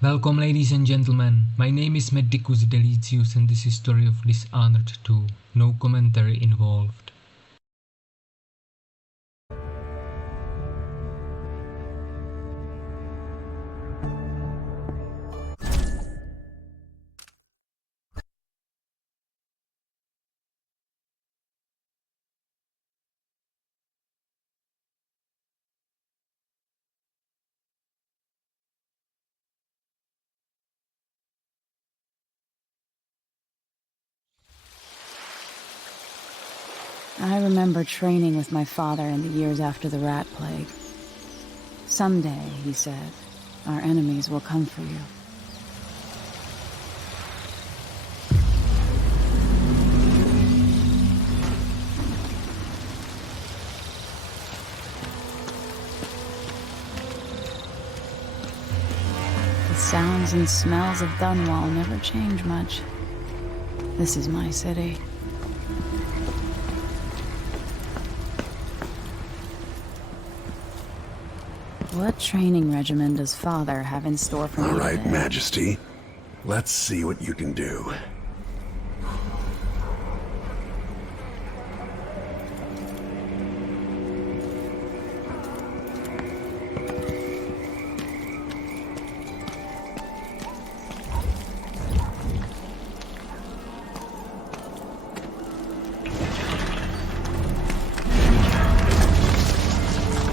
Welcome, ladies and gentlemen. My name is Medicus Delicius, and this is story of Dishonored 2. No commentary involved. I remember training with my father in the years after the rat plague. Someday, he said, our enemies will come for you. The sounds and smells of Dunwall never change much. This is my city. What training regimen does Father have in store for me All right, today? Majesty. Let's see what you can do.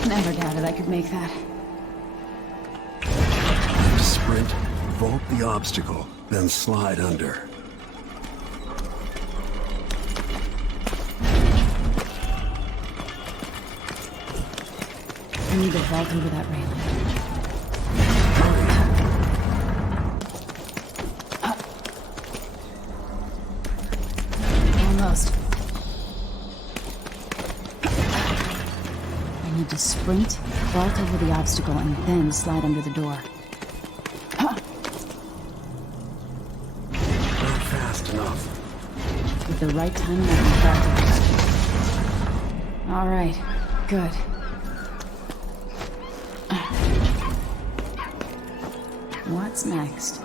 Never doubted I could make that. Sprint, vault the obstacle, then slide under. I need to vault over that railing. Almost. I need to sprint, vault over the obstacle, and then slide under the door. Not fast enough. With the right timing, I can vault it. All right, good. What's next?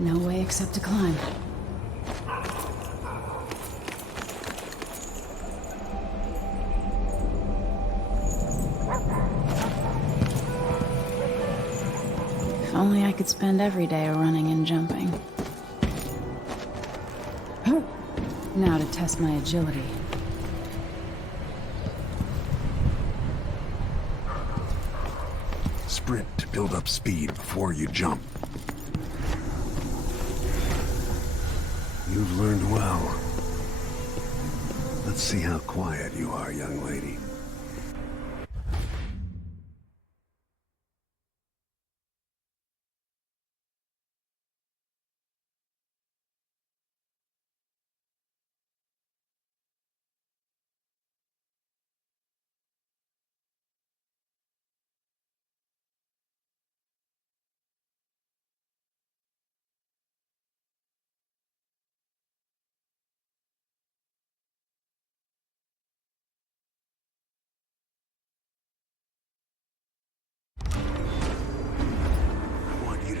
No way except to climb. If only I could spend every day running and jumping. Now to test my agility. Sprint to build up speed before you jump. You've learned well. Let's see how quiet you are, young lady.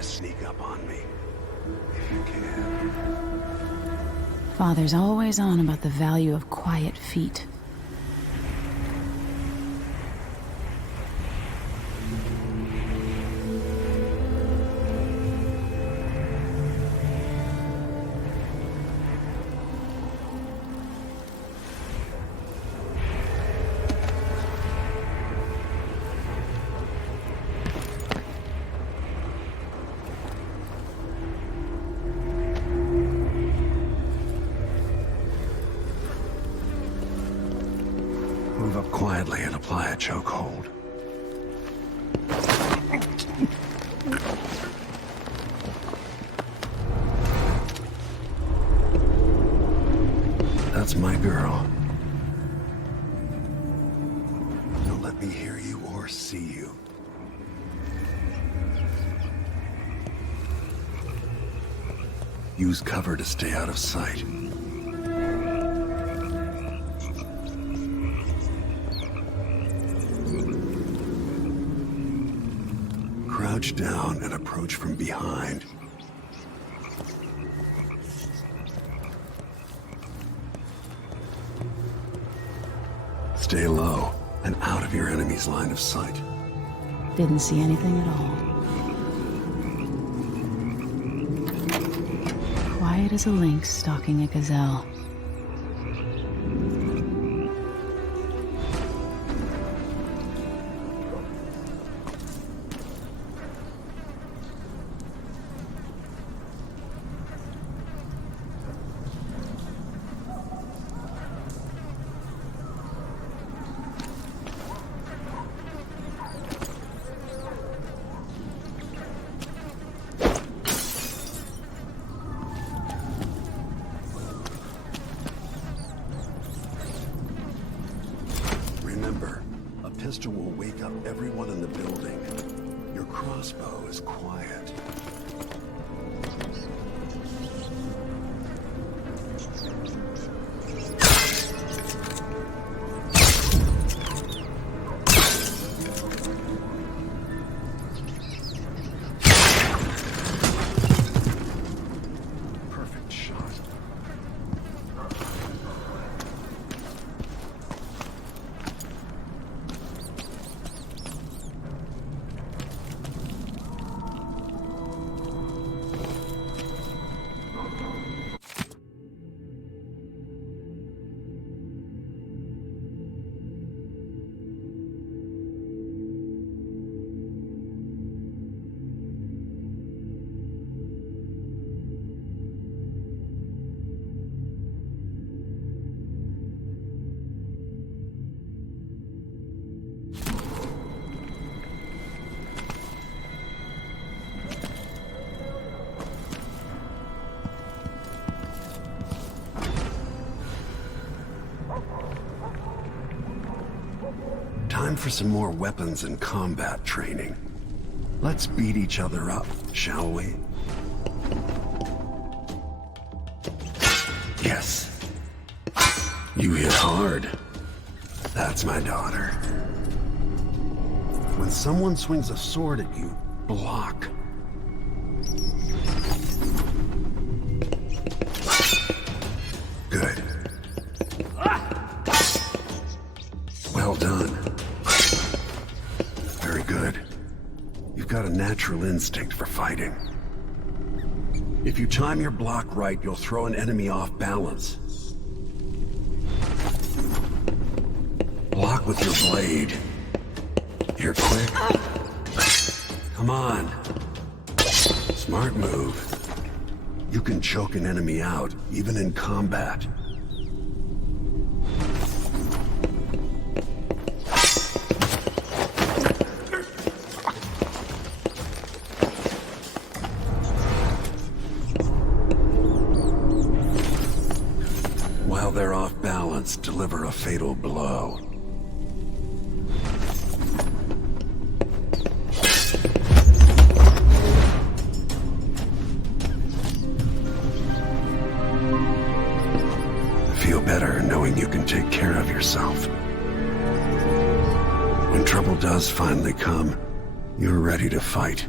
Sneak up on me, if you can. Father's always on about the value of quiet feet. quietly and apply a chokehold. That's my girl. Don't let me hear you or see you. Use cover to stay out of sight. Crouch down and approach from behind. Stay low and out of your enemy's line of sight. Didn't see anything at all. Quiet as a lynx stalking a gazelle. Remember, a pistol will wake up everyone in the building. Your crossbow is quiet. Perfect shot. Time for some more weapons and combat training. Let's beat each other up, shall we? Yes. You hit hard. That's my daughter. When someone swings a sword at you, block. Good. Well done. Very good. You've got a natural instinct for fighting. If you time your block right, you'll throw an enemy off balance. Block with your blade. You're quick. Come on. Smart move. You can choke an enemy out, even in combat. While they're off balance, deliver a fatal blow. Feel better knowing you can take care of yourself. When trouble does finally come, you're ready to fight.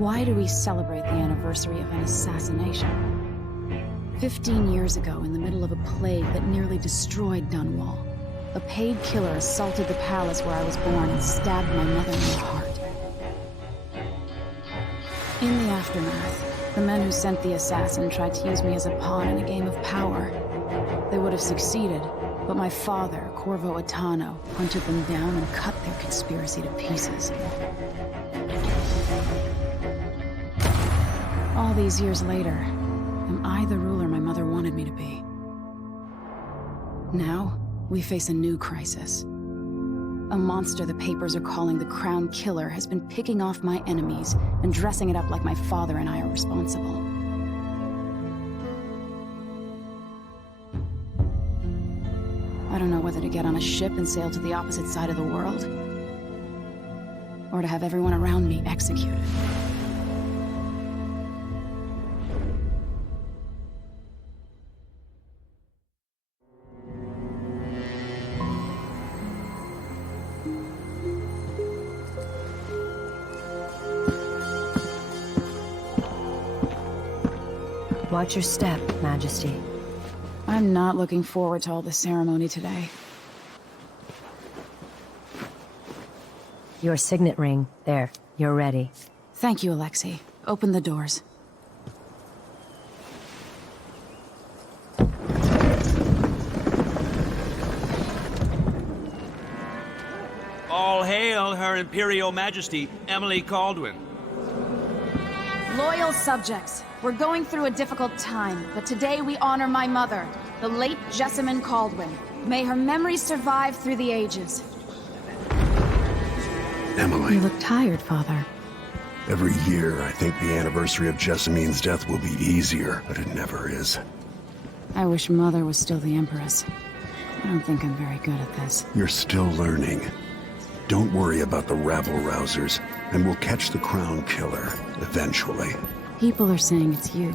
Why do we celebrate the anniversary of an assassination? 15 years ago, in the middle of a plague that nearly destroyed Dunwall, a paid killer assaulted the palace where I was born and stabbed my mother in the heart. In the aftermath, the men who sent the assassin tried to use me as a pawn in a game of power. They would have succeeded, but my father, Corvo and Emily, hunted them down and cut their conspiracy to pieces. All these years later, am I the ruler my mother wanted me to be? Now, we face a new crisis. A monster the papers are calling the Crown Killer has been picking off my enemies and dressing it up like my father and I are responsible. I don't know whether to get on a ship and sail to the opposite side of the world, or to have everyone around me executed. Watch your step, Majesty. I'm not looking forward to all the ceremony today. Your signet ring. There, you're ready. Thank you, Alexei. Open the doors. All hail Her Imperial Majesty, Emily Caldwin. Loyal subjects, we're going through a difficult time, but today we honor my mother, the late Jessamine Caldwin. May her memory survive through the ages. Emily. You look tired, Father. Every year, I think the anniversary of Jessamine's death will be easier, but it never is. I wish Mother was still the Empress. I don't think I'm very good at this. You're still learning. Don't worry about the rabble-rousers, and we'll catch the Crown Killer, eventually. People are saying it's you.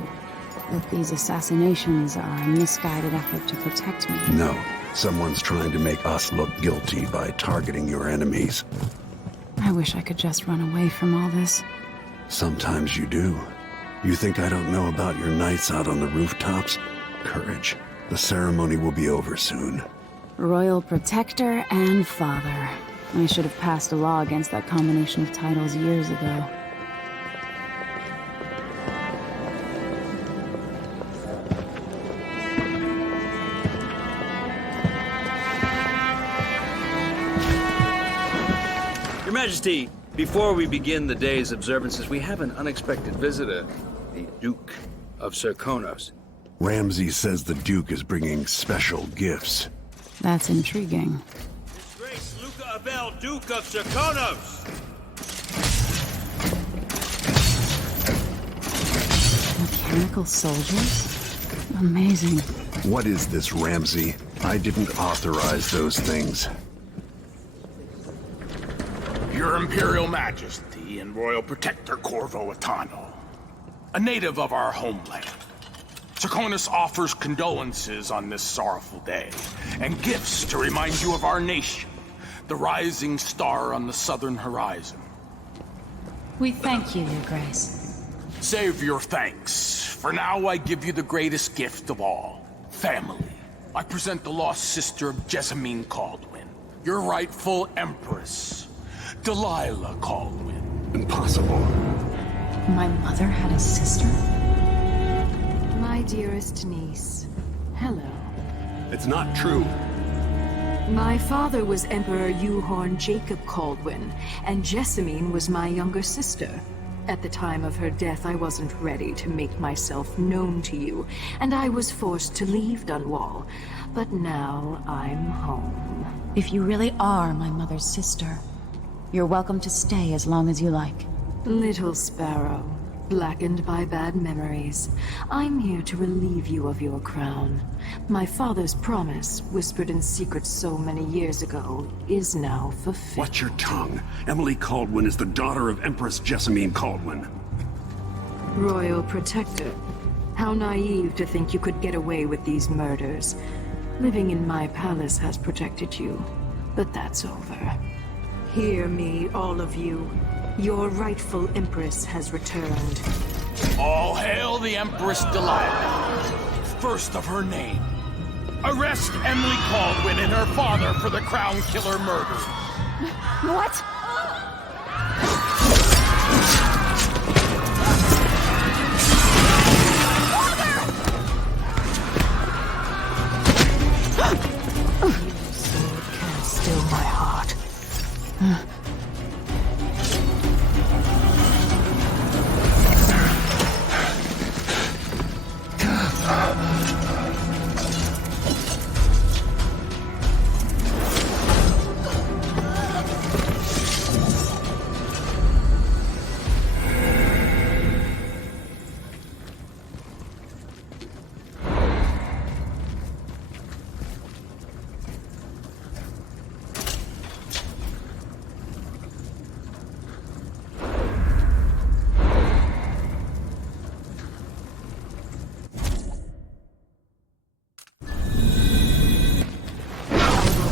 That these assassinations are a misguided effort to protect me. No, someone's trying to make us look guilty by targeting your enemies. I wish I could just run away from all this. Sometimes you do. You think I don't know about your nights out on the rooftops? Courage. The ceremony will be over soon. Royal Protector and Father. I should have passed a law against that combination of titles years ago. Your Majesty, before we begin the day's observances, we have an unexpected visitor, the Duke of Serkonos. Ramsay says the Duke is bringing special gifts. That's intriguing. His Grace Luca Abel, Duke of Serkonos! Mechanical soldiers? Amazing. What is this, Ramsay? I didn't authorize those things. Your Imperial Majesty and Royal Protector Corvo and Emily, a native of our homeland. Serkonos offers condolences on this sorrowful day, and gifts to remind you of our nation, the rising star on the southern horizon. We thank you, Your Grace. Save your thanks. For now, I give you the greatest gift of all, family. I present the lost sister of Jessamine Caldwin, your rightful Empress, Delilah Caldwin. Impossible. My mother had a sister? My dearest niece, hello. It's not true. My father was Emperor Dihonored Jacob Caldwin, and Jessamine was my younger sister. At the time of her death, I wasn't ready to make myself known to you, and I was forced to leave Dunwall. But now I'm home. If you really are my mother's sister, you're welcome to stay as long as you like. Little sparrow, blackened by bad memories, I'm here to relieve you of your crown. My father's promise, whispered in secret so many years ago, is now fulfilled. Watch your tongue. Emily Caldwin is the daughter of Empress Jessamine Caldwin. Royal Protector, how naive to think you could get away with these murders. Living in my palace has protected you, but that's over. Hear me, all of you. Your rightful Empress has returned. All hail the Empress Delilah, first of her name. Arrest Emily Caldwin and her father for the Crown Killer murder. What? Sword can't still my heart.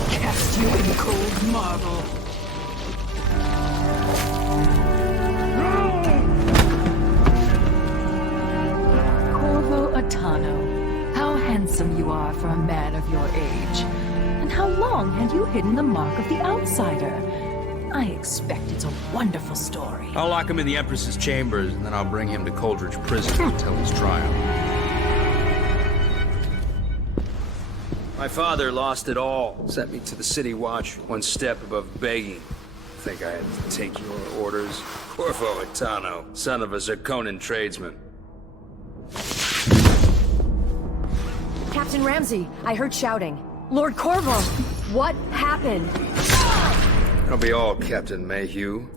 Cast you in cold marble. Corvo Atano, how handsome you are for a man of your age. And how long had you hidden the mark of the outsider? I expect it's a wonderful story. I'll lock him in the Empress's chambers, and then I'll bring him to Coldridge Prison until his trial. My father lost it all. Sent me to the City Watch, one step above begging. Think I had to take your orders? Corvo Atano, son of a Zirconan tradesman. Captain Ramsey, I heard shouting. Lord Corvo, what happened? That'll be all, Captain Mayhew.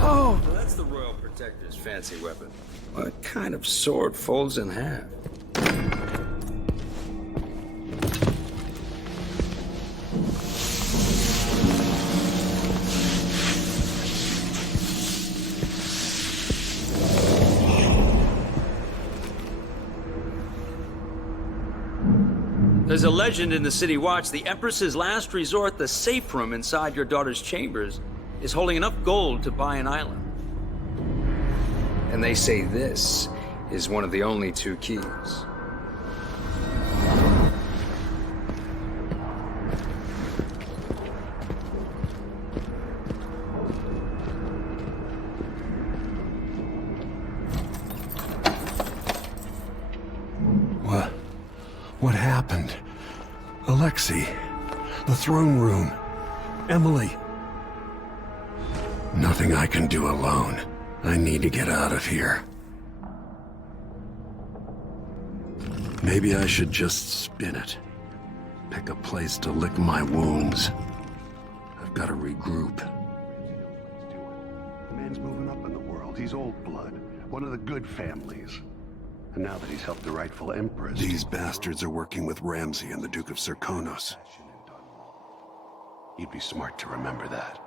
Oh, that's the Royal Protector's fancy weapon. What kind of sword folds in half? There's a legend in the City Watch. The Empress's last resort, the safe room inside your daughter's chambers, is holding enough gold to buy an island. And they say this is one of the only two keys. What happened? Alexei, the throne room, Emily. Nothing I can do alone. I need to get out of here. Maybe I should just spin it. Pick a place to lick my wounds. I've got to regroup. The man's moving up in the world. He's old blood. One of the good families. And now that he's helped the rightful Empress... These bastards are working with Ramsey and the Duke of Zirconos. You'd be smart to remember that.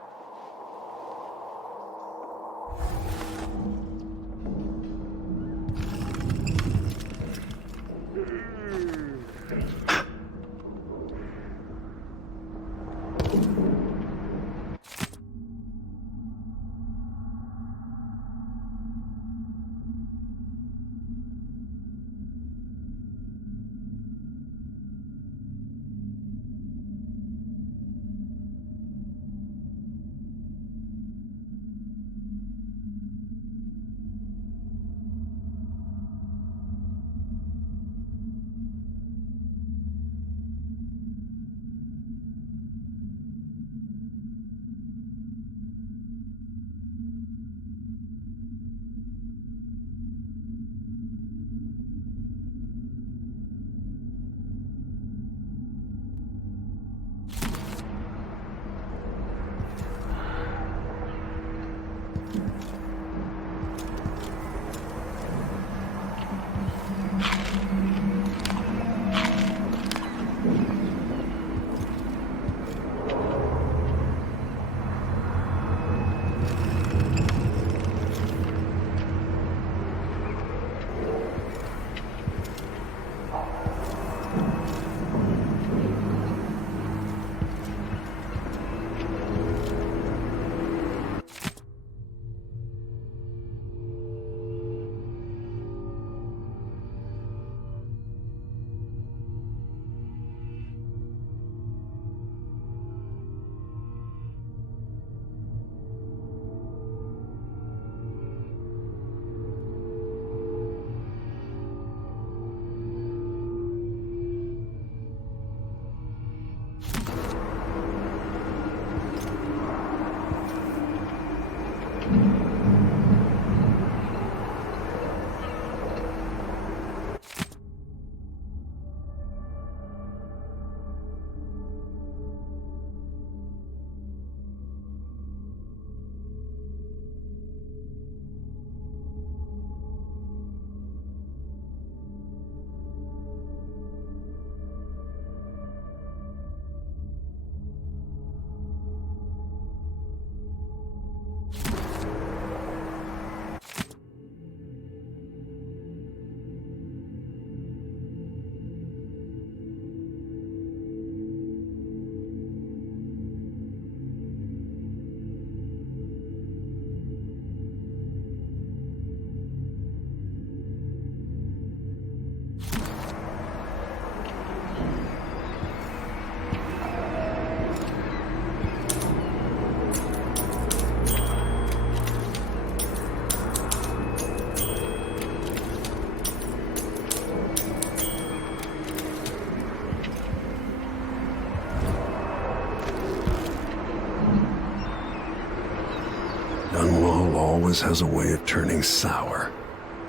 always has a way of turning sour,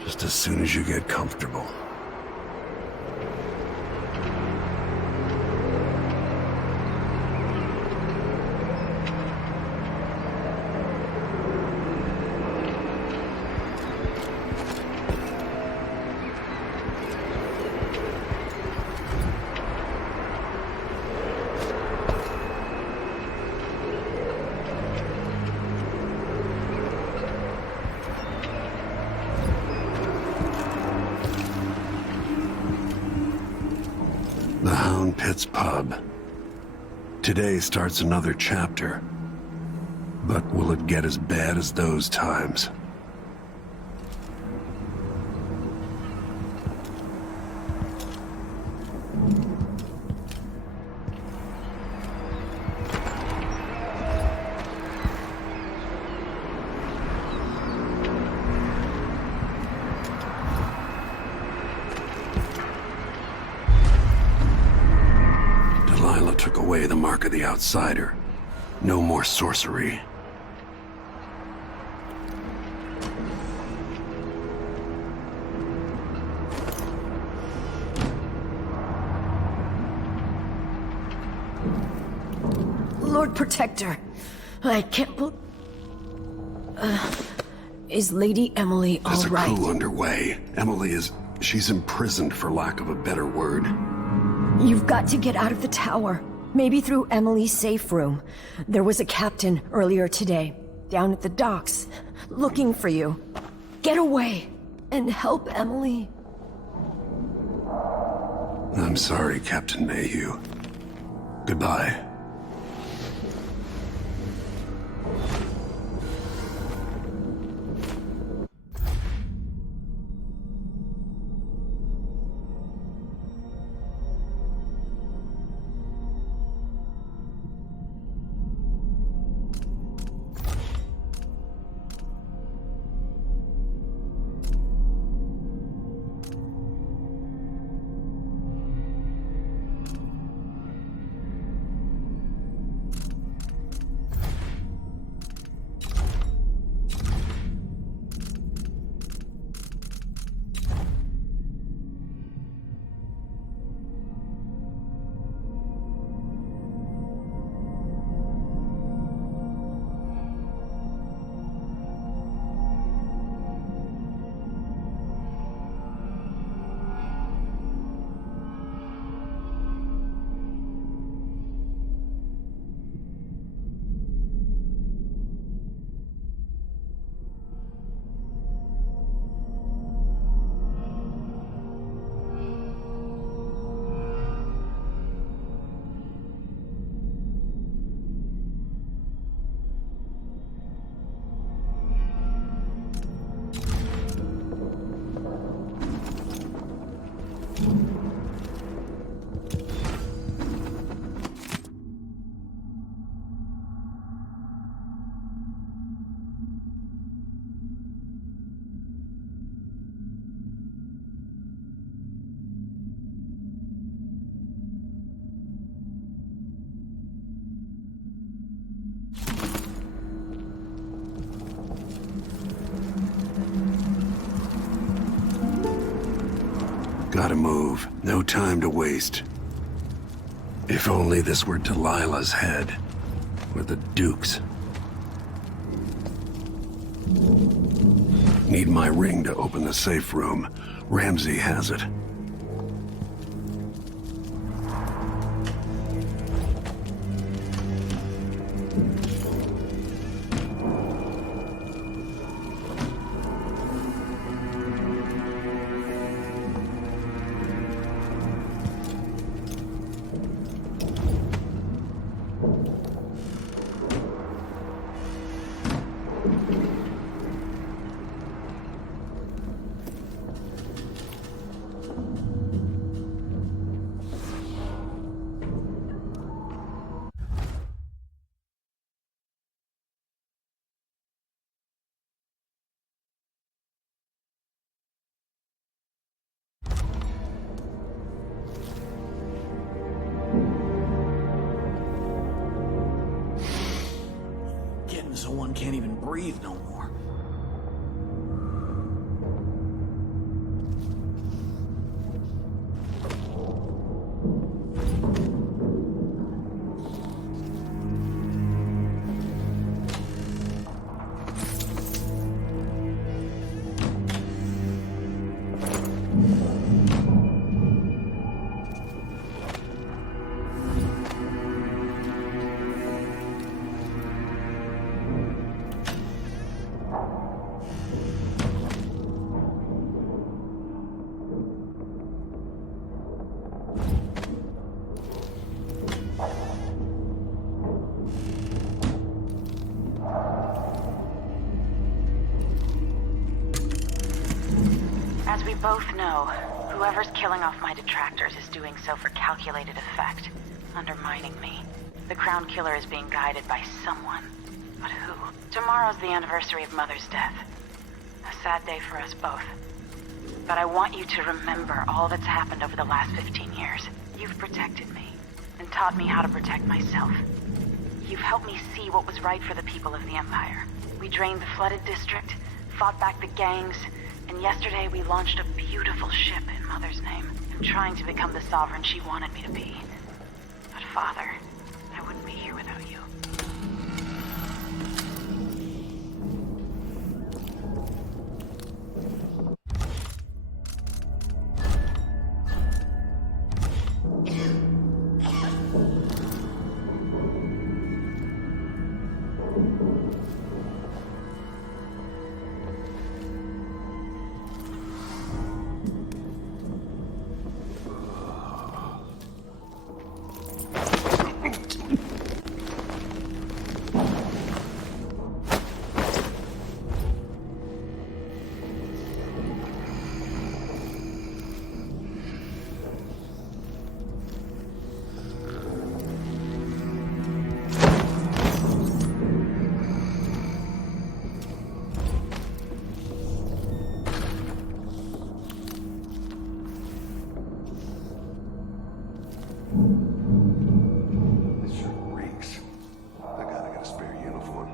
just as soon as you get comfortable. The Hound Pit's pub. Today starts another chapter. But will it get as bad as those times? Delilah took away the mark of the outsider. No more sorcery. Lord Protector, I can't believe... is Lady Emily all There's a right? coup underway. She's imprisoned for lack of a better word. You've got to get out of the tower. Maybe through Emily's safe room. There was a captain earlier today, down at the docks, looking for you. Get away, and help Emily. I'm sorry, Captain Mayhew. Goodbye. Gotta move. No time to waste. If only this were Delilah's head. Or the Duke's. Need my ring to open the safe room. Ramsey has it. So one can't even breathe no more. both know whoever's killing off my detractors is doing so for calculated effect, undermining me. The Crown Killer is being guided by someone. But who? Tomorrow's the anniversary of Mother's death. A sad day for us both. But I want you to remember all that's happened over the last 15 years. You've protected me, and taught me how to protect myself. You've helped me see what was right for the people of the Empire. We drained the flooded district, fought back the gangs, and yesterday we launched a beautiful ship in Mother's name. I'm trying to become the sovereign she wanted me to be. But Father, I wouldn't be here without you. This sure reeks. I gotta get a spare uniform.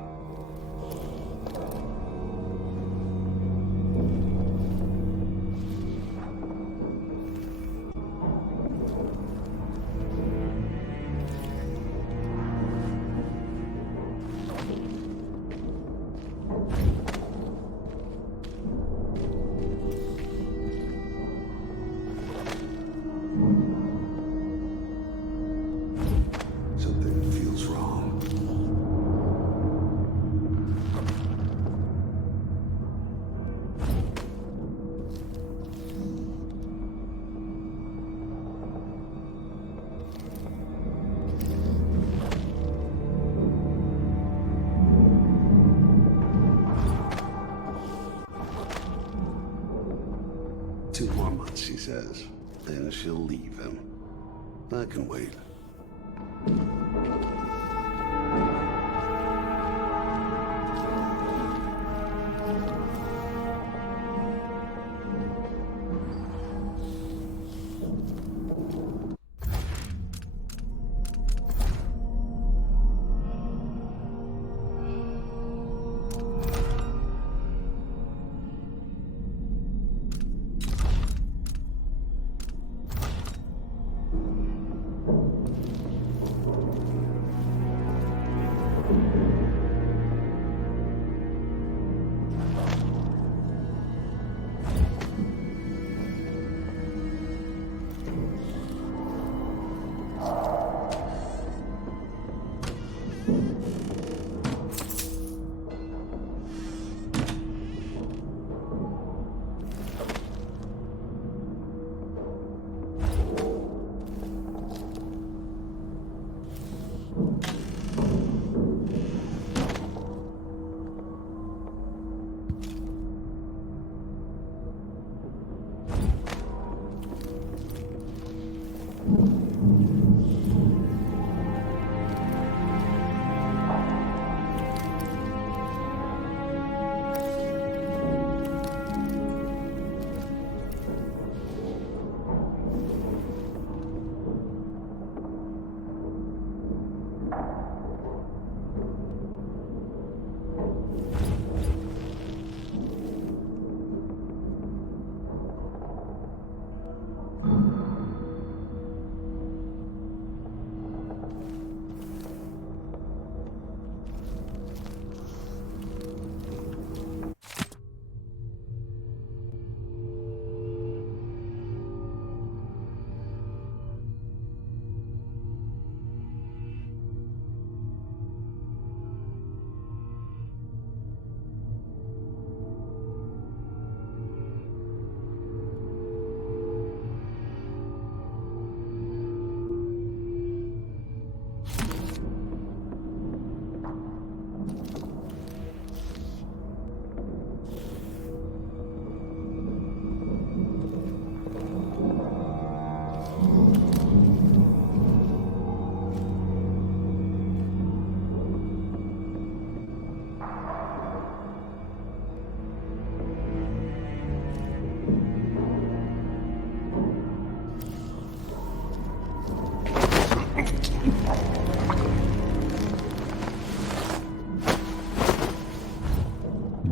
Something feels wrong. Two more months, she says. Then she'll leave him. I can wait.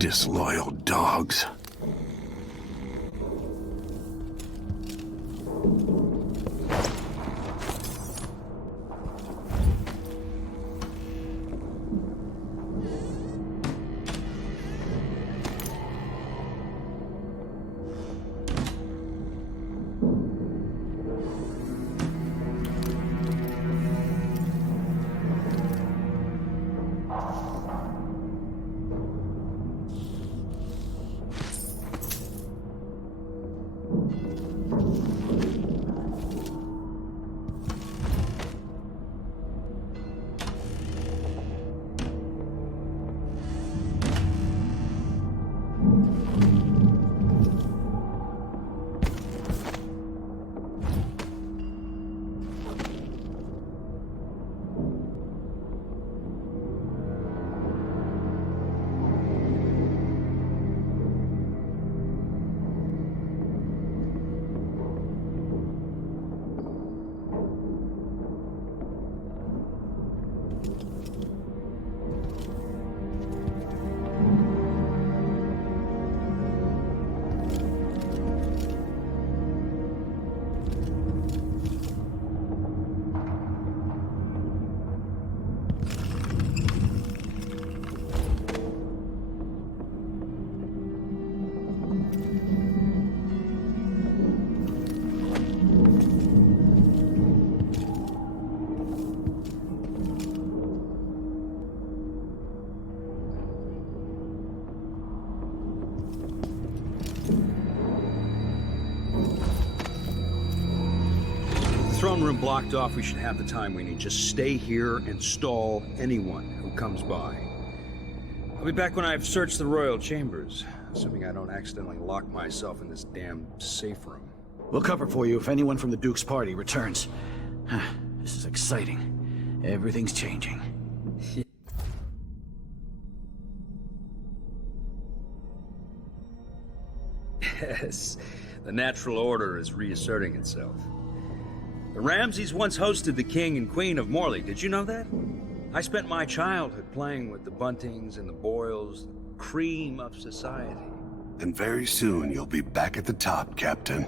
Disloyal dogs. Throne room blocked off. We should have the time we need. Just stay here and stall anyone who comes by. I'll be back when I've searched the royal chambers, assuming I don't accidentally lock myself in this damn safe room. We'll cover for you if anyone from the Duke's party returns. This is exciting. Everything's changing. Yes, the natural order is reasserting itself. The Ramseys once hosted the king and queen of Morley. Did you know that? I spent my childhood playing with the Buntings and the Boyles, the cream of society. And very soon you'll be back at the top, Captain.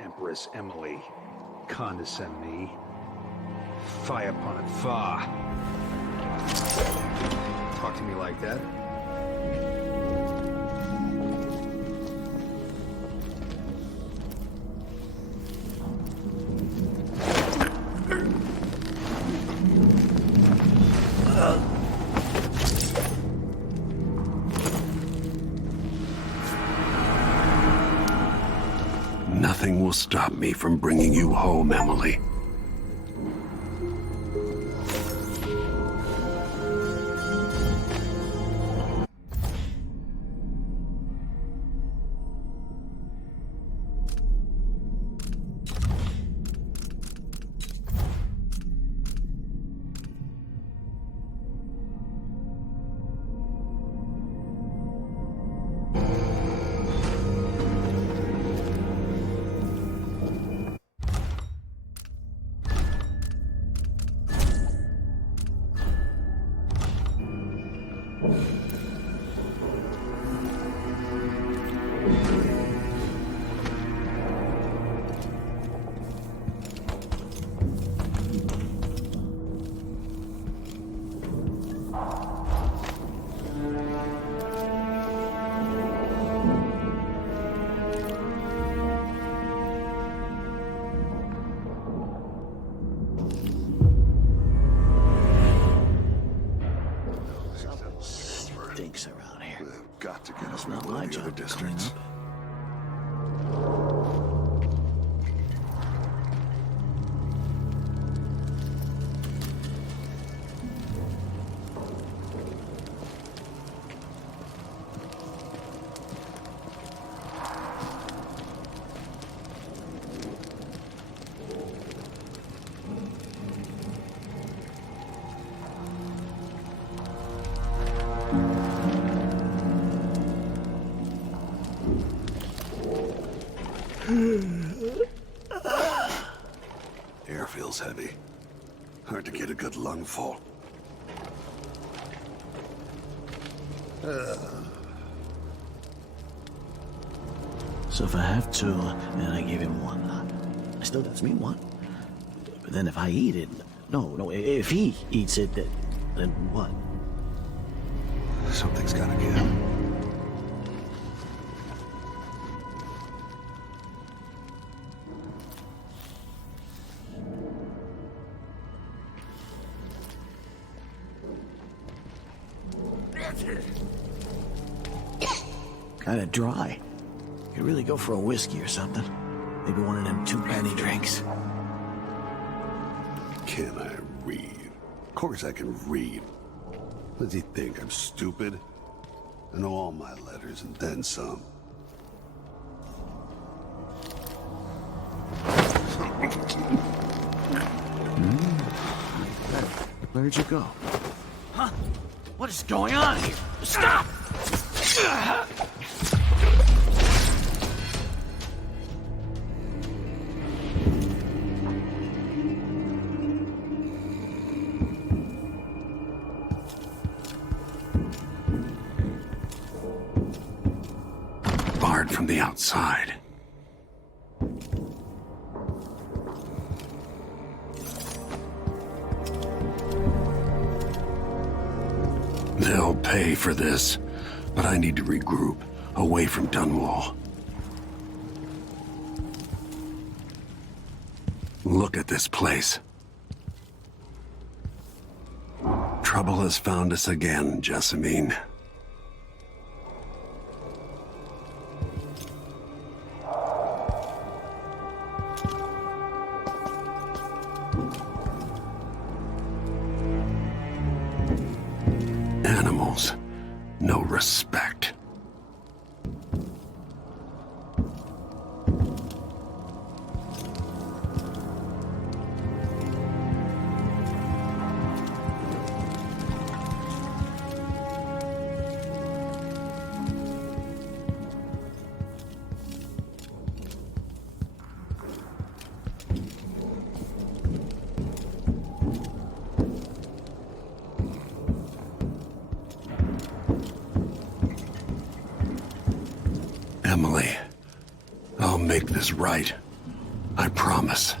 Empress Emily, condescend me. Fie upon it, fa. Talk to me like that. Nothing will stop me from bringing you home, Emily. not Go my to the other job to clean districts. up. Air feels heavy. Hard to get a good lungful. So if I have two, and I give him one, I still gets me one. But then if I eat it, no, if he eats it, then what? Something's gotta give. Kinda dry. Could really go for a whiskey or something. Maybe one of them two-penny drinks. Can I read? Of course I can read. What does he think, I'm stupid? I know all my letters and then some. Where'd you go? Huh? What is going on here? Stop! Barred from the outside. They'll pay for this, but I need to regroup away from Dunwall. Look at this place. Trouble has found us again, Jessamine. Animals, no respect. Emily, I'll make this right. I promise.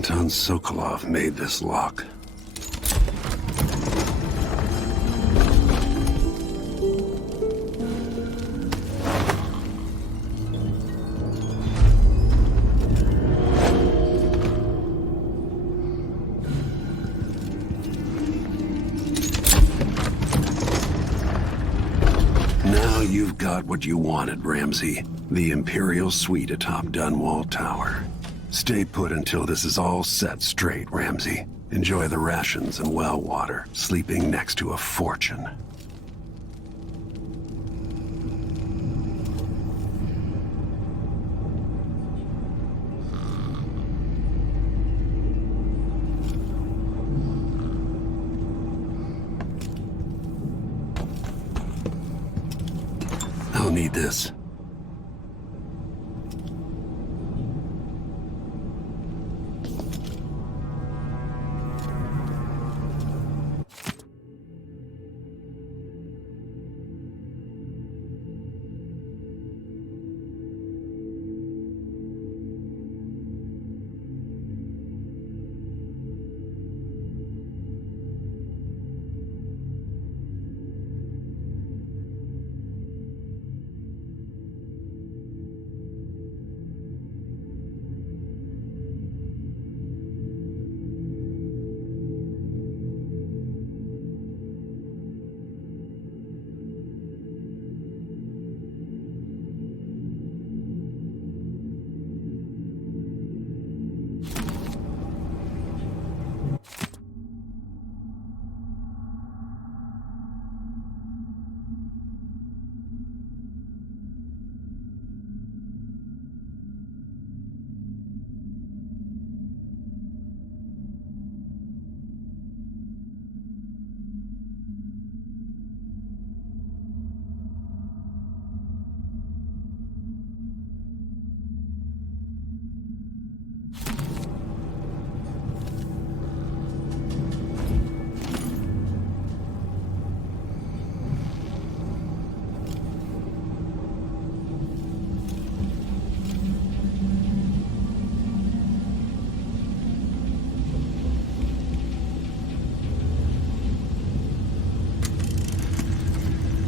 Anton Sokolov made this lock. Now you've got what you wanted, Ramsey. The Imperial Suite atop Dunwall Tower. Stay put until this is all set straight, Ramsey. Enjoy the rations and well water, sleeping next to a fortune. I'll need this.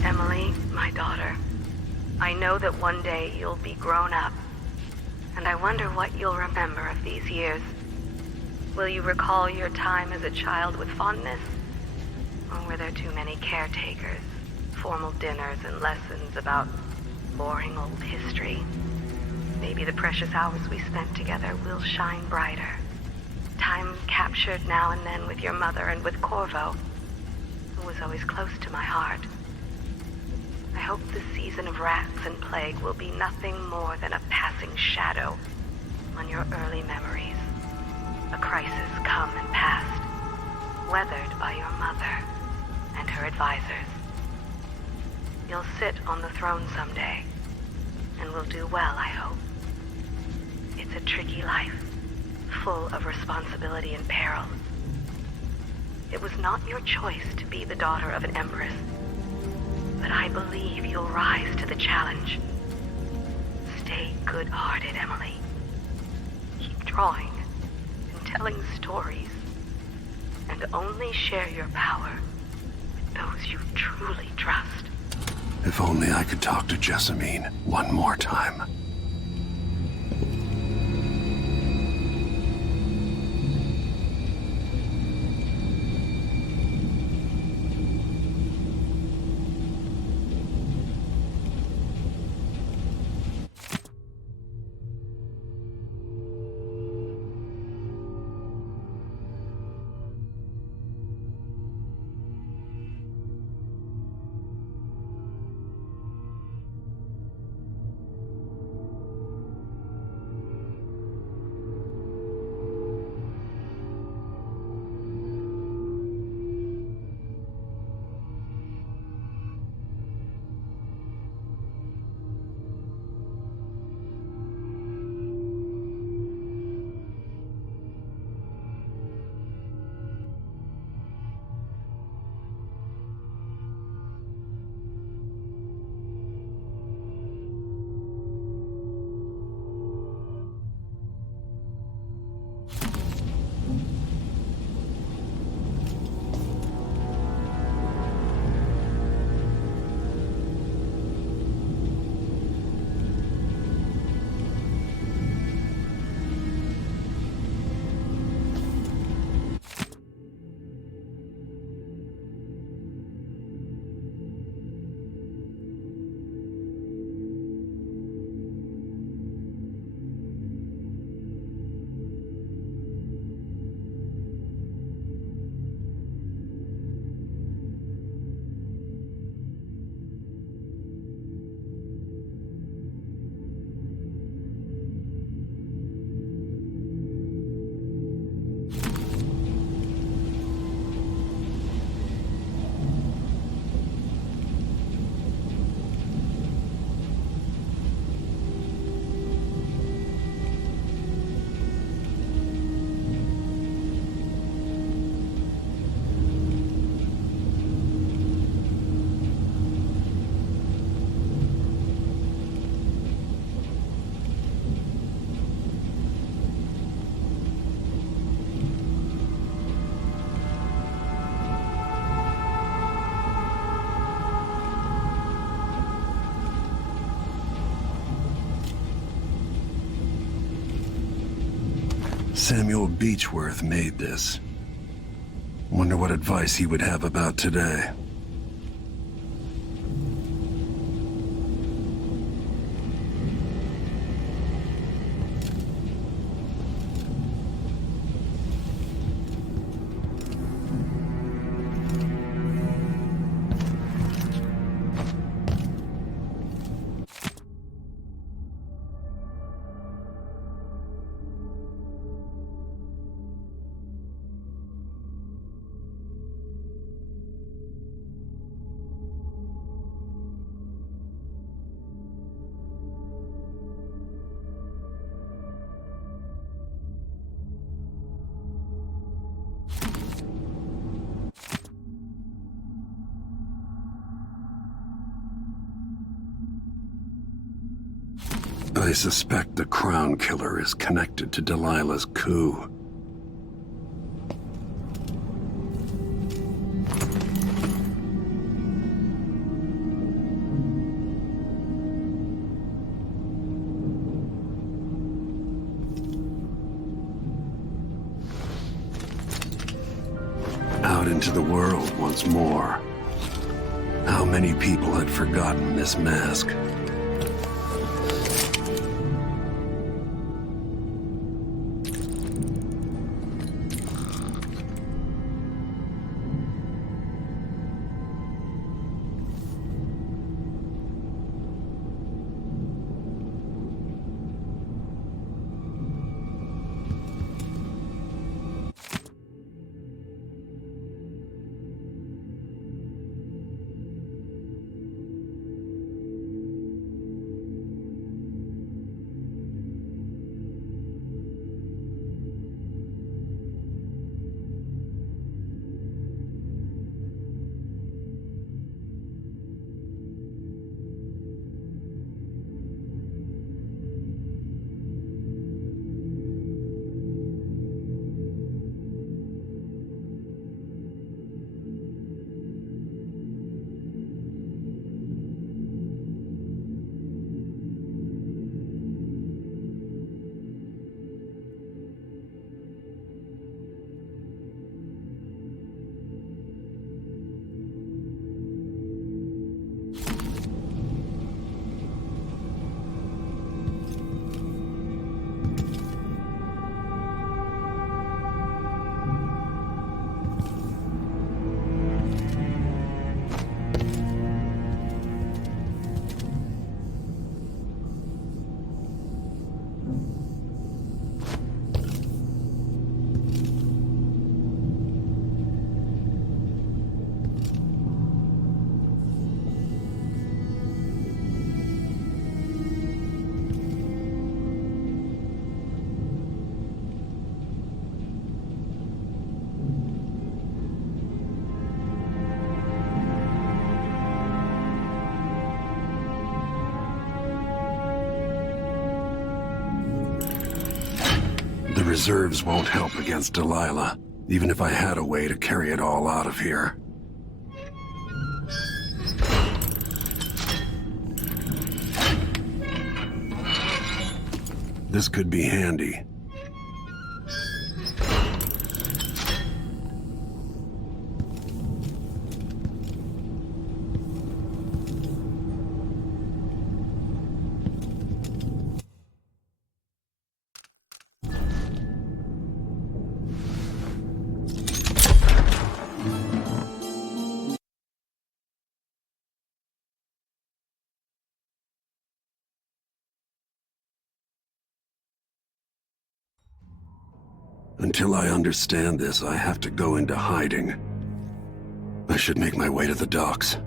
Emily, my daughter, I know that one day you'll be grown up, and I wonder what you'll remember of these years. Will you recall your time as a child with fondness? Or were there too many caretakers, formal dinners, and lessons about boring old history? Maybe the precious hours we spent together will shine brighter. Time captured now and then with your mother and with Corvo, who was always close to my heart. I hope this season of rats and plague will be nothing more than a passing shadow on your early memories. A crisis come and past, weathered by your mother and her advisors. You'll sit on the throne someday, and will do well, I hope. It's a tricky life, full of responsibility and peril. It was not your choice to be the daughter of an empress, but I believe you'll rise to the challenge. Stay good-hearted, Emily. Keep drawing and telling stories, and only share your power with those you truly trust. If only I could talk to Jessamine one more time. Samuel Beechworth made this. Wonder what advice he would have about today. I suspect the Crown Killer is connected to Delilah's coup. Out into the world once more. How many people had forgotten this mask? The reserves won't help against Delilah, even if I had a way to carry it all out of here. This could be handy. Until I understand this, I have to go into hiding. I should make my way to the docks.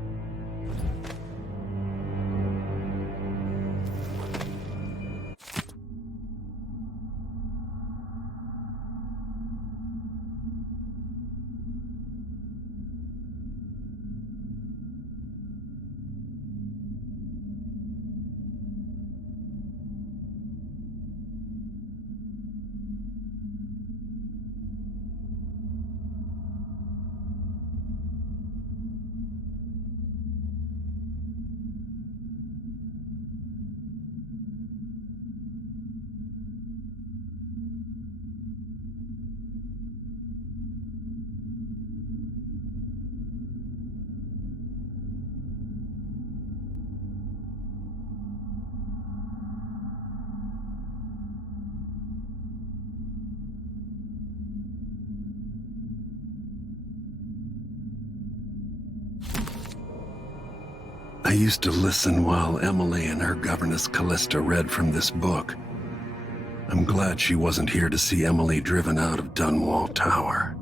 used to listen while Emily and her governess Callista read from this book. I'm glad she wasn't here to see Emily driven out of Dunwall Tower.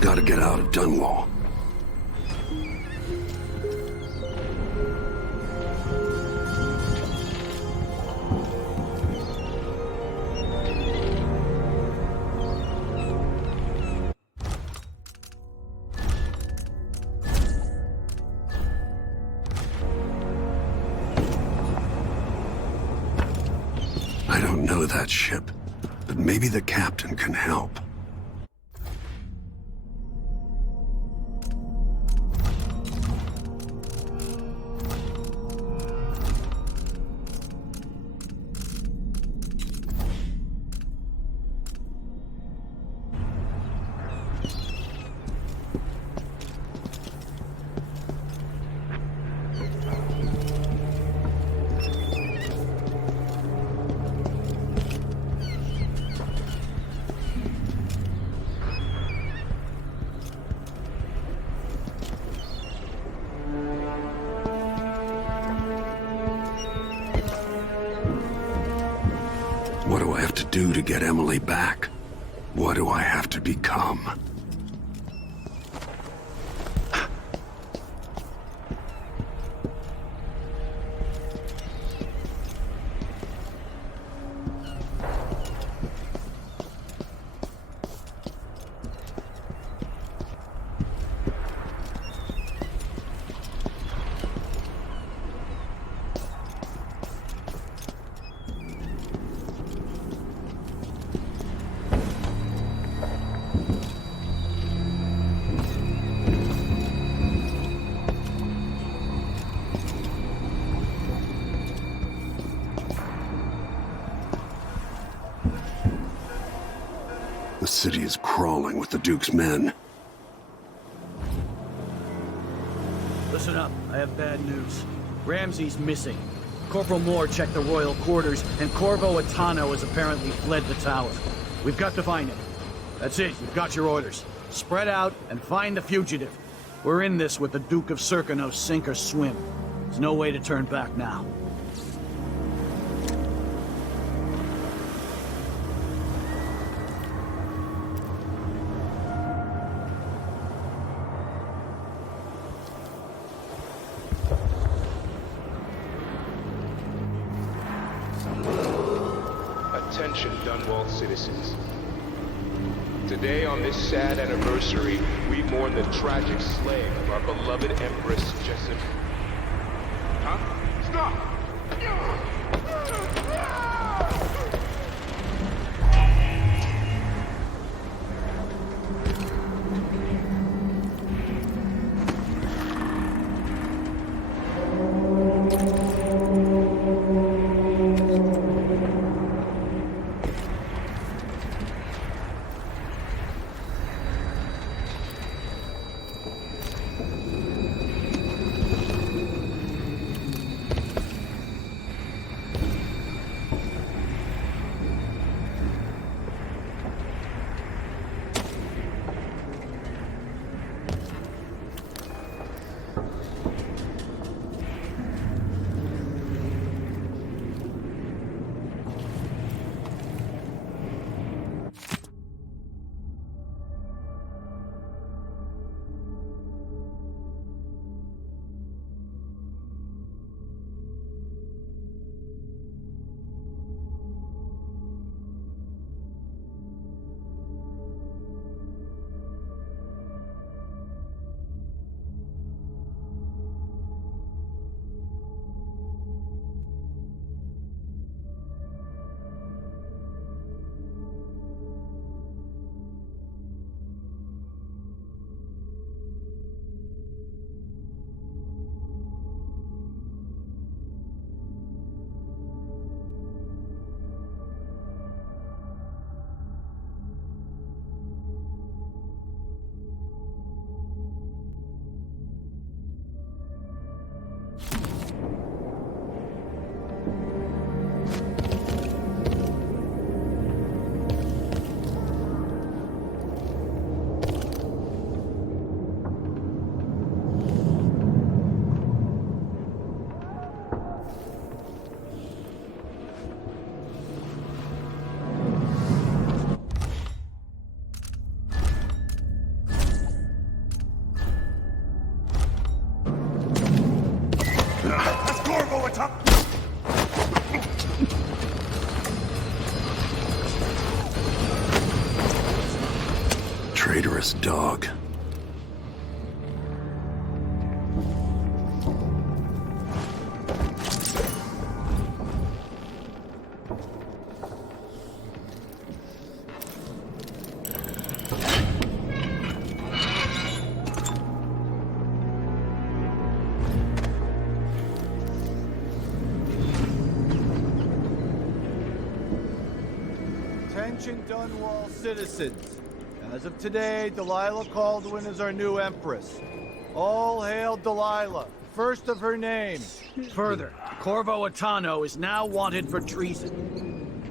Gotta get out of Dunwall. I don't know that ship, but maybe the captain can help. What do I have to do to get Emily back? What do I have to become? The city is crawling with the Duke's men. Listen up, I have bad news. Ramsey's missing. Corporal Moore checked the royal quarters, and Corvo Atano has apparently fled the tower. We've got to find him. That's it, you've got your orders. Spread out and find the fugitive. We're in this with the Duke of Serkino, sink or swim. There's no way to turn back now. Attention, Dunwall citizens. Today, on this sad anniversary, we mourn the tragic slaying of our beloved Empress Jessamine. Huh? Stop! That's Corvo atop! Traitorous dog. Attention Dunwall citizens. As of today, Delilah Caldwin is our new Empress. All hail Delilah, first of her name. Further, Corvo Atano is now wanted for treason.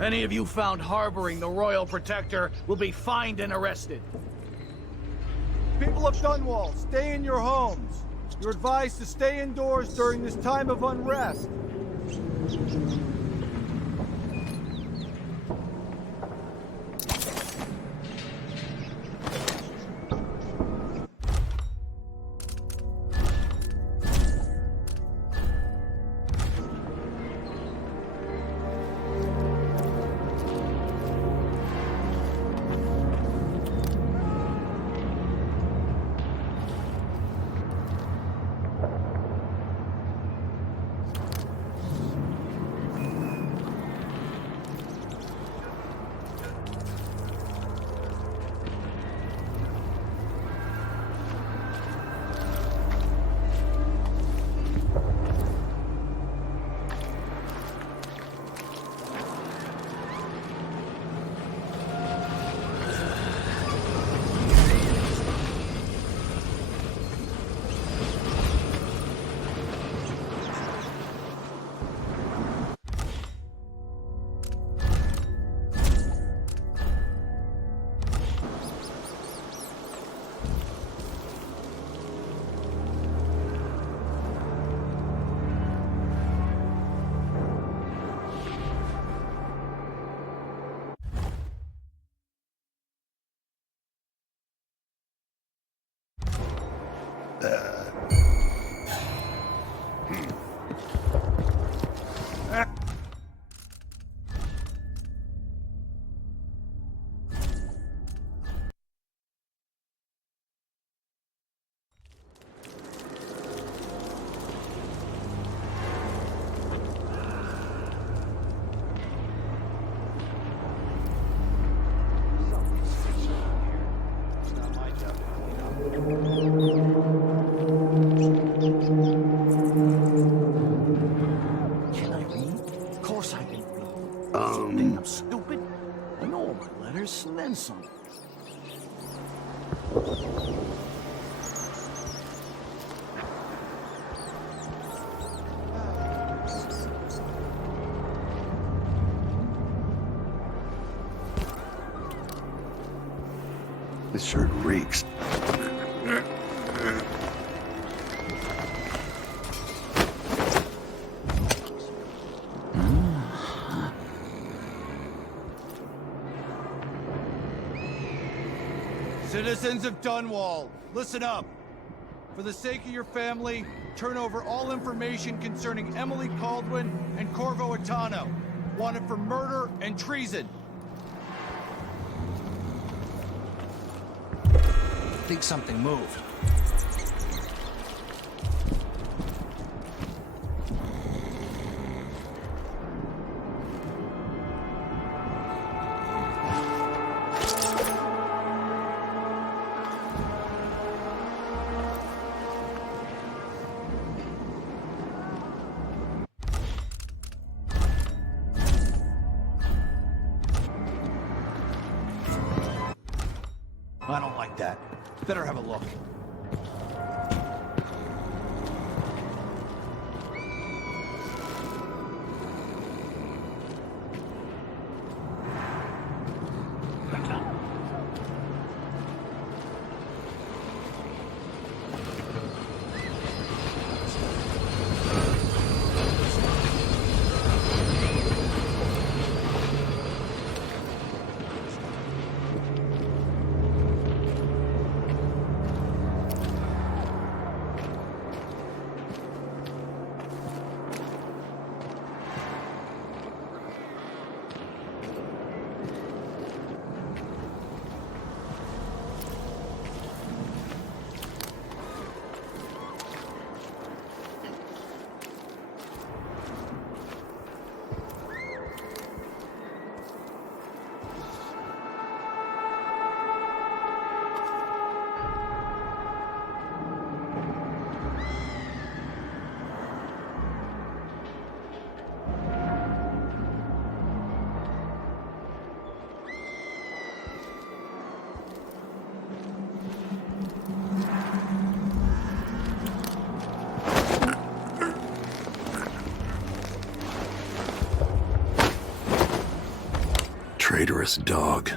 Any of you found harboring the Royal Protector will be fined and arrested. People of Dunwall, stay in your homes. You're advised to stay indoors during this time of unrest. learn something. This shirt reeks. Citizens of Dunwall, listen up. For the sake of your family, turn over all information concerning Emily Caldwin and Corvo Atano, wanted for murder and treason. I think something moved. I don't like that. Better have a look. Traitorous dog.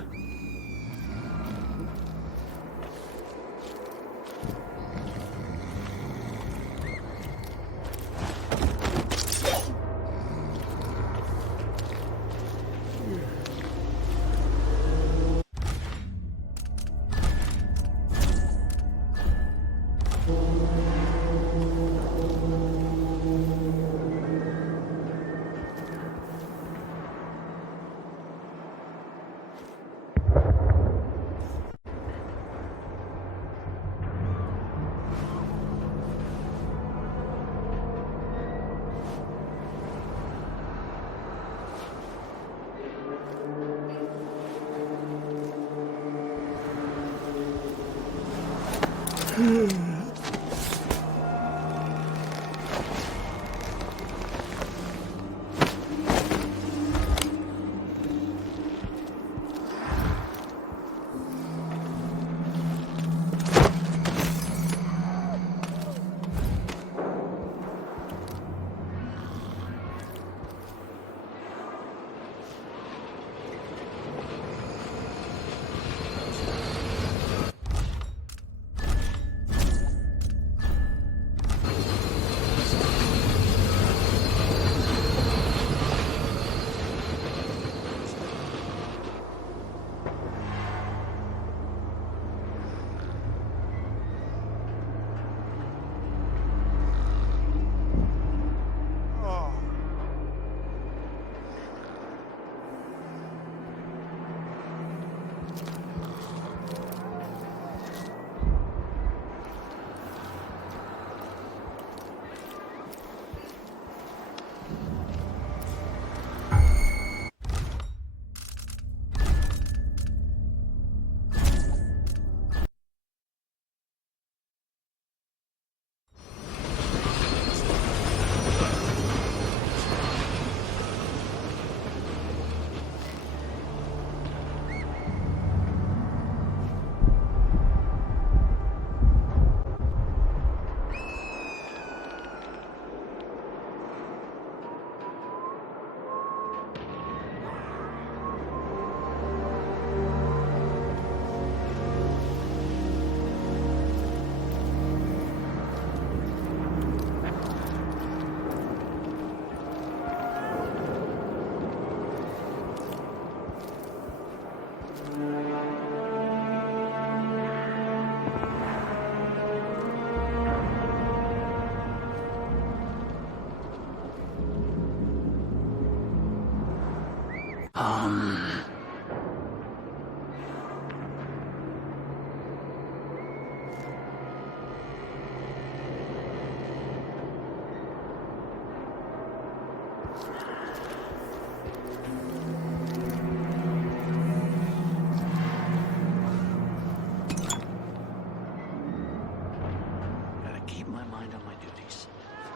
behind on my duties.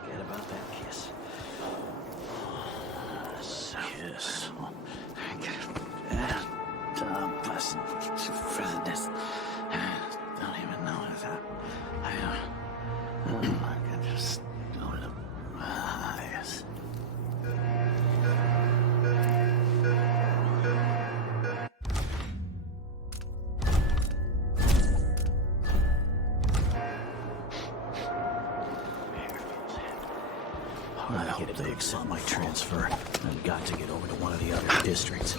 Forget about that kiss. Kiss. Blessing for this. Don't even know that. I can just go to yes. I hope they accept my transfer. I've got to get over to one of the other districts.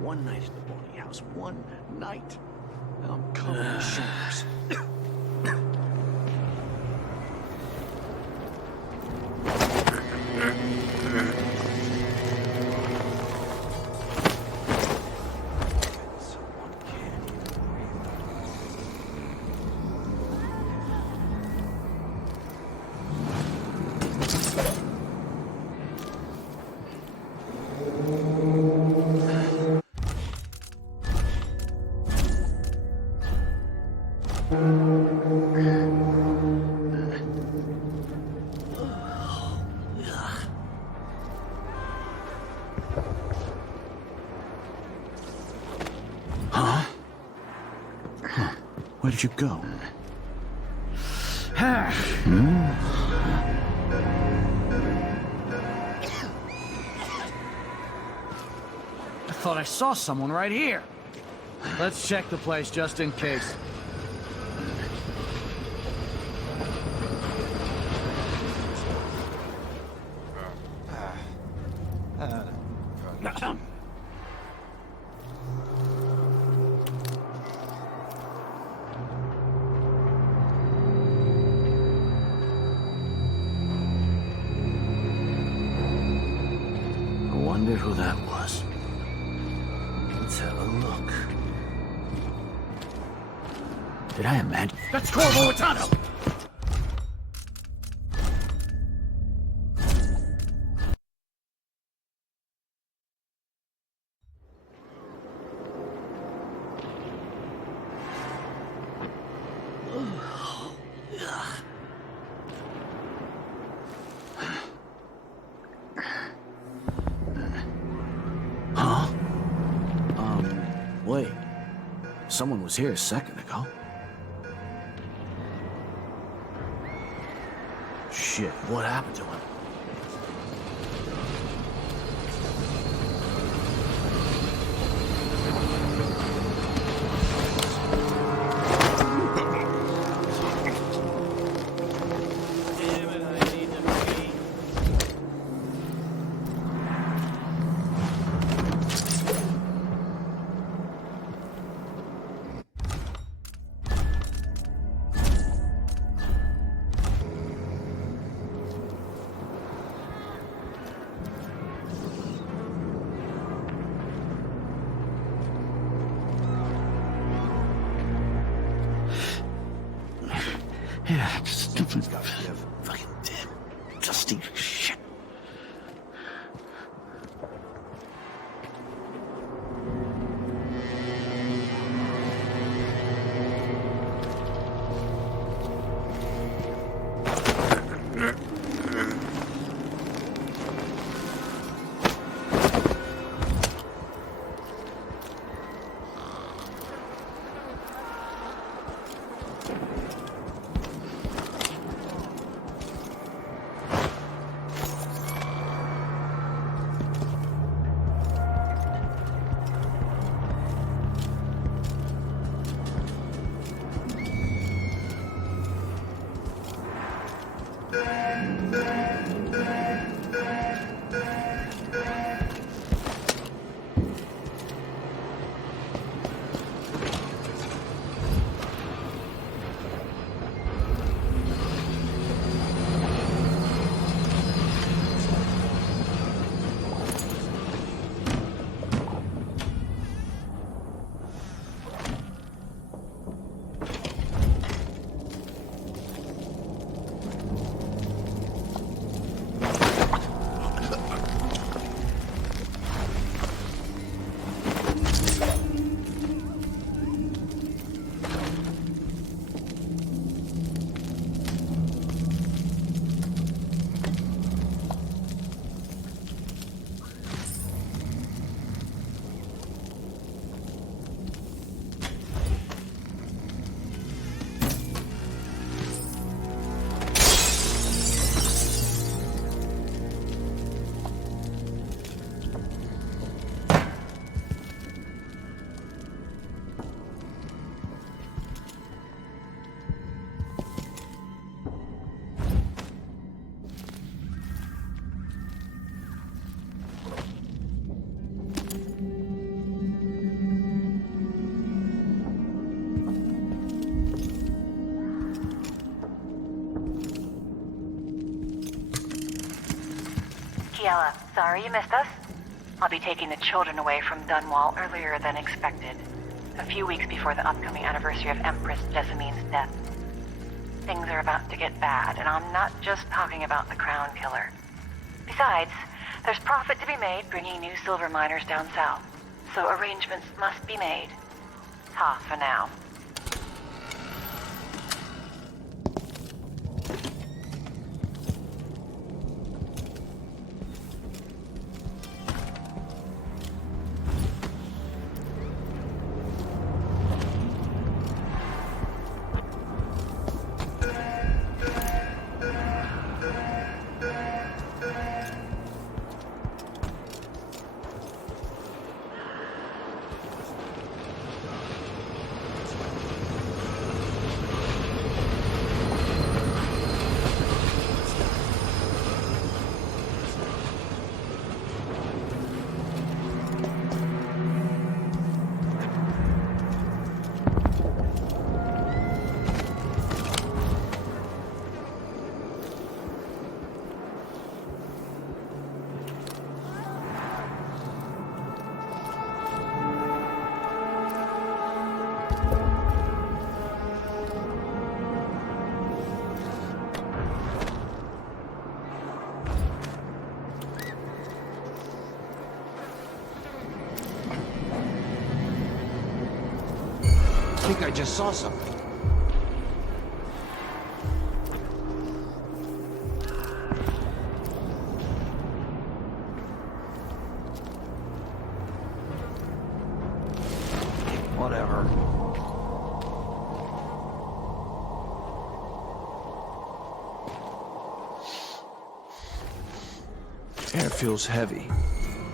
One night in the boarding house. One night. I'm covered in shoulders. Where did you go? I thought I saw someone right here. Let's check the place just in case. Wonder who that was. Let's have a look. Did I imagine? That's Corvo Atano! Wait. Someone was here a second ago. Shit, what happened to him? Yeah, stupid. Fucking damn dusty shit. Delilah, sorry you missed us. I'll be taking the children away from Dunwall earlier than expected. A few weeks before the upcoming anniversary of Empress Jessamine's death. Things are about to get bad, and I'm not just talking about the Crown Killer. Besides, there's profit to be made bringing new silver miners down south, so arrangements must be made. Ta for now. I think I just saw something. Whatever. Air feels heavy.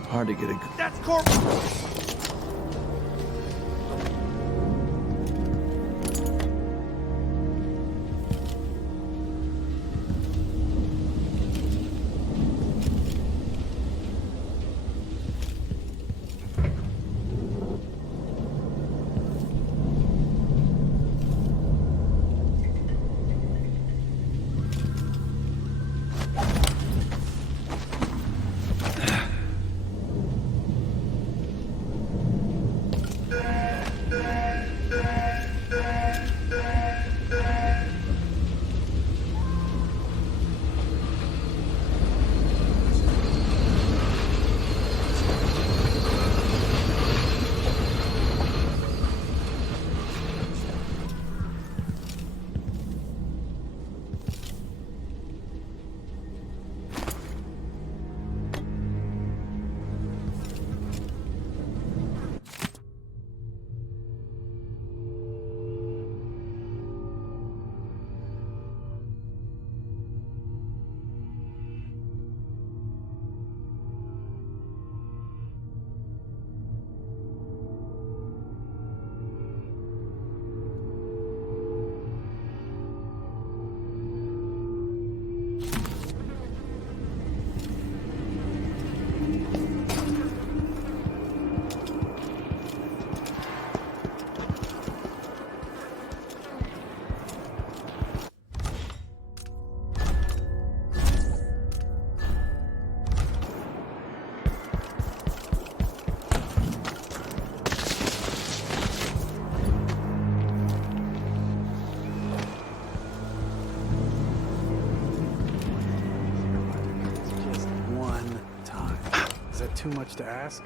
Hard to get a... That's Corvo! Too much to ask?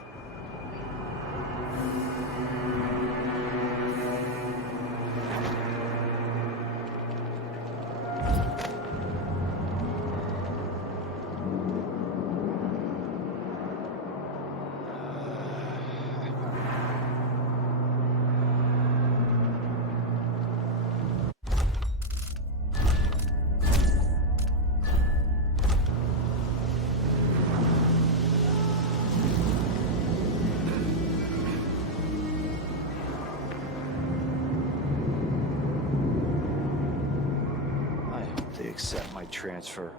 Accept my transfer.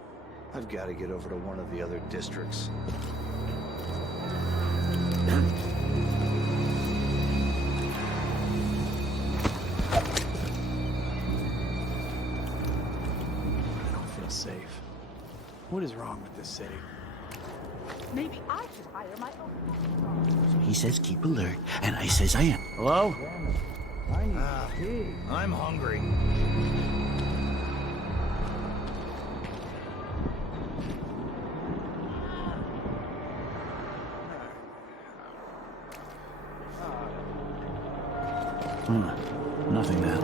I've got to get over to one of the other districts. I don't feel safe. What is wrong with this city? Maybe I should hire my own. So he says keep alert, and I says I am. Hello? I'm hungry. Nothing now.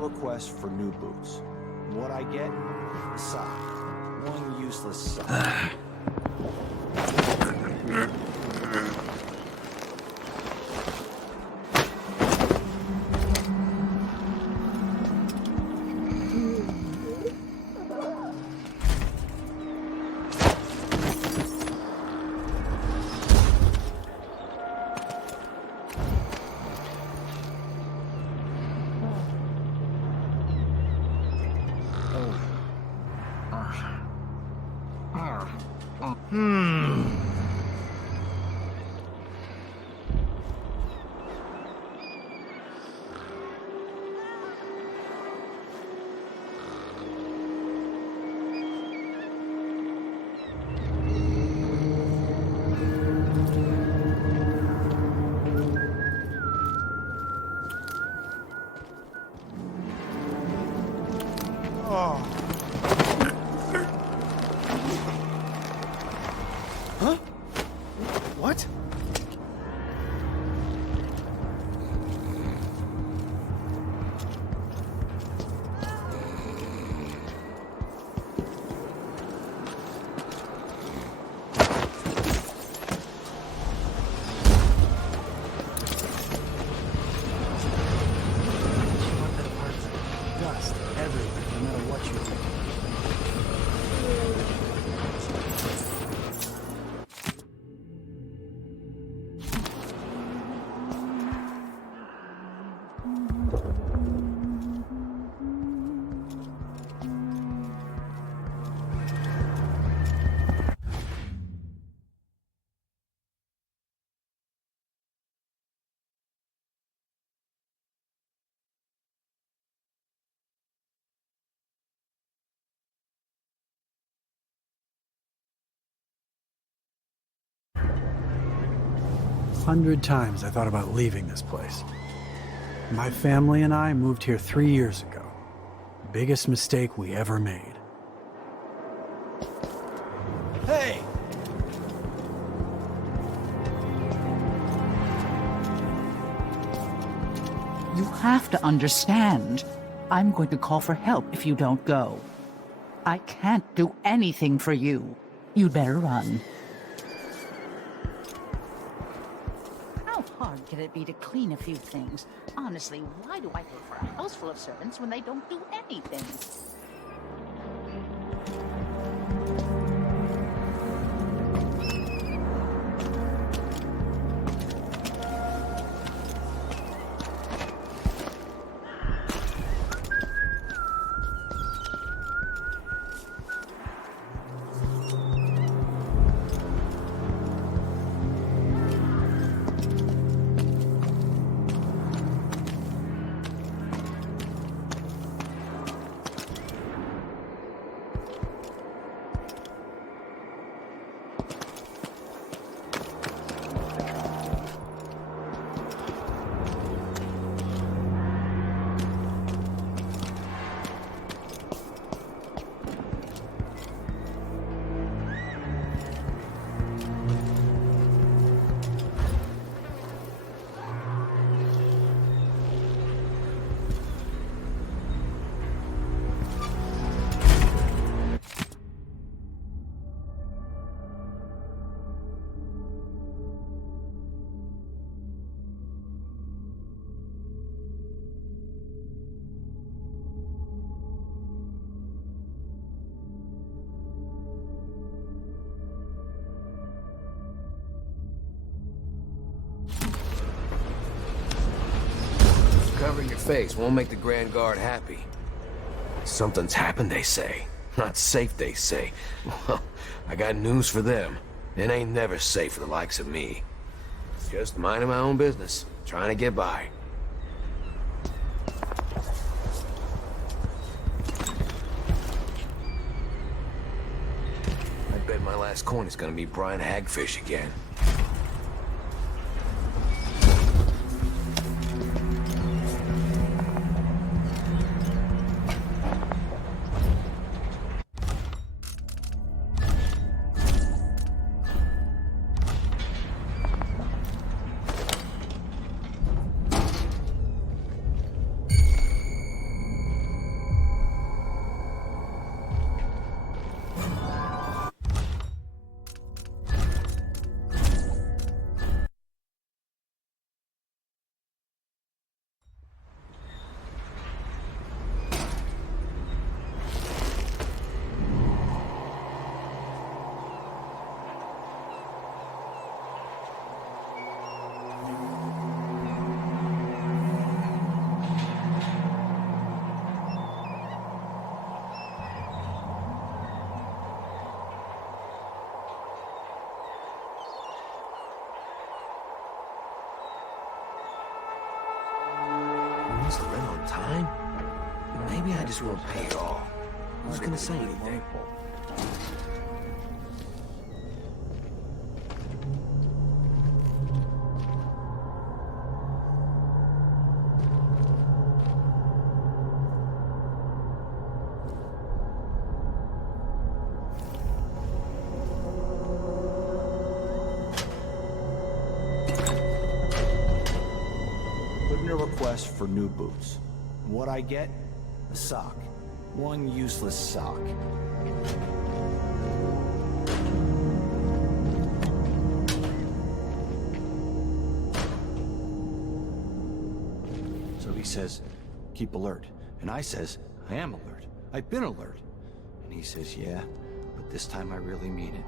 Request for new boots. And what I get? A sock. One useless sock. Huh? What? Dust everywhere, no matter what you do. 100 times I thought about leaving this place. My family and I moved here 3 years ago. Biggest mistake we ever made. Hey! You have to understand. I'm going to call for help if you don't go. I can't do anything for you. You'd better run. How hard can it be to clean a few things? Honestly, why do I pay for a house full of servants when they don't do anything? face won't make the Grand Guard happy. Something's happened, they say. Not safe, they say. Well, I got news for them. It ain't never safe for the likes of me. Just minding my own business, trying to get by. I bet my last coin is gonna be Brian Hagfish again. Is the rent on time? Maybe I just won't pay it all. Who's gonna say anything? For new boots. And what I get? A sock. One useless sock. So he says, keep alert. And I says, I am alert. I've been alert. And he says, yeah, but this time I really mean it.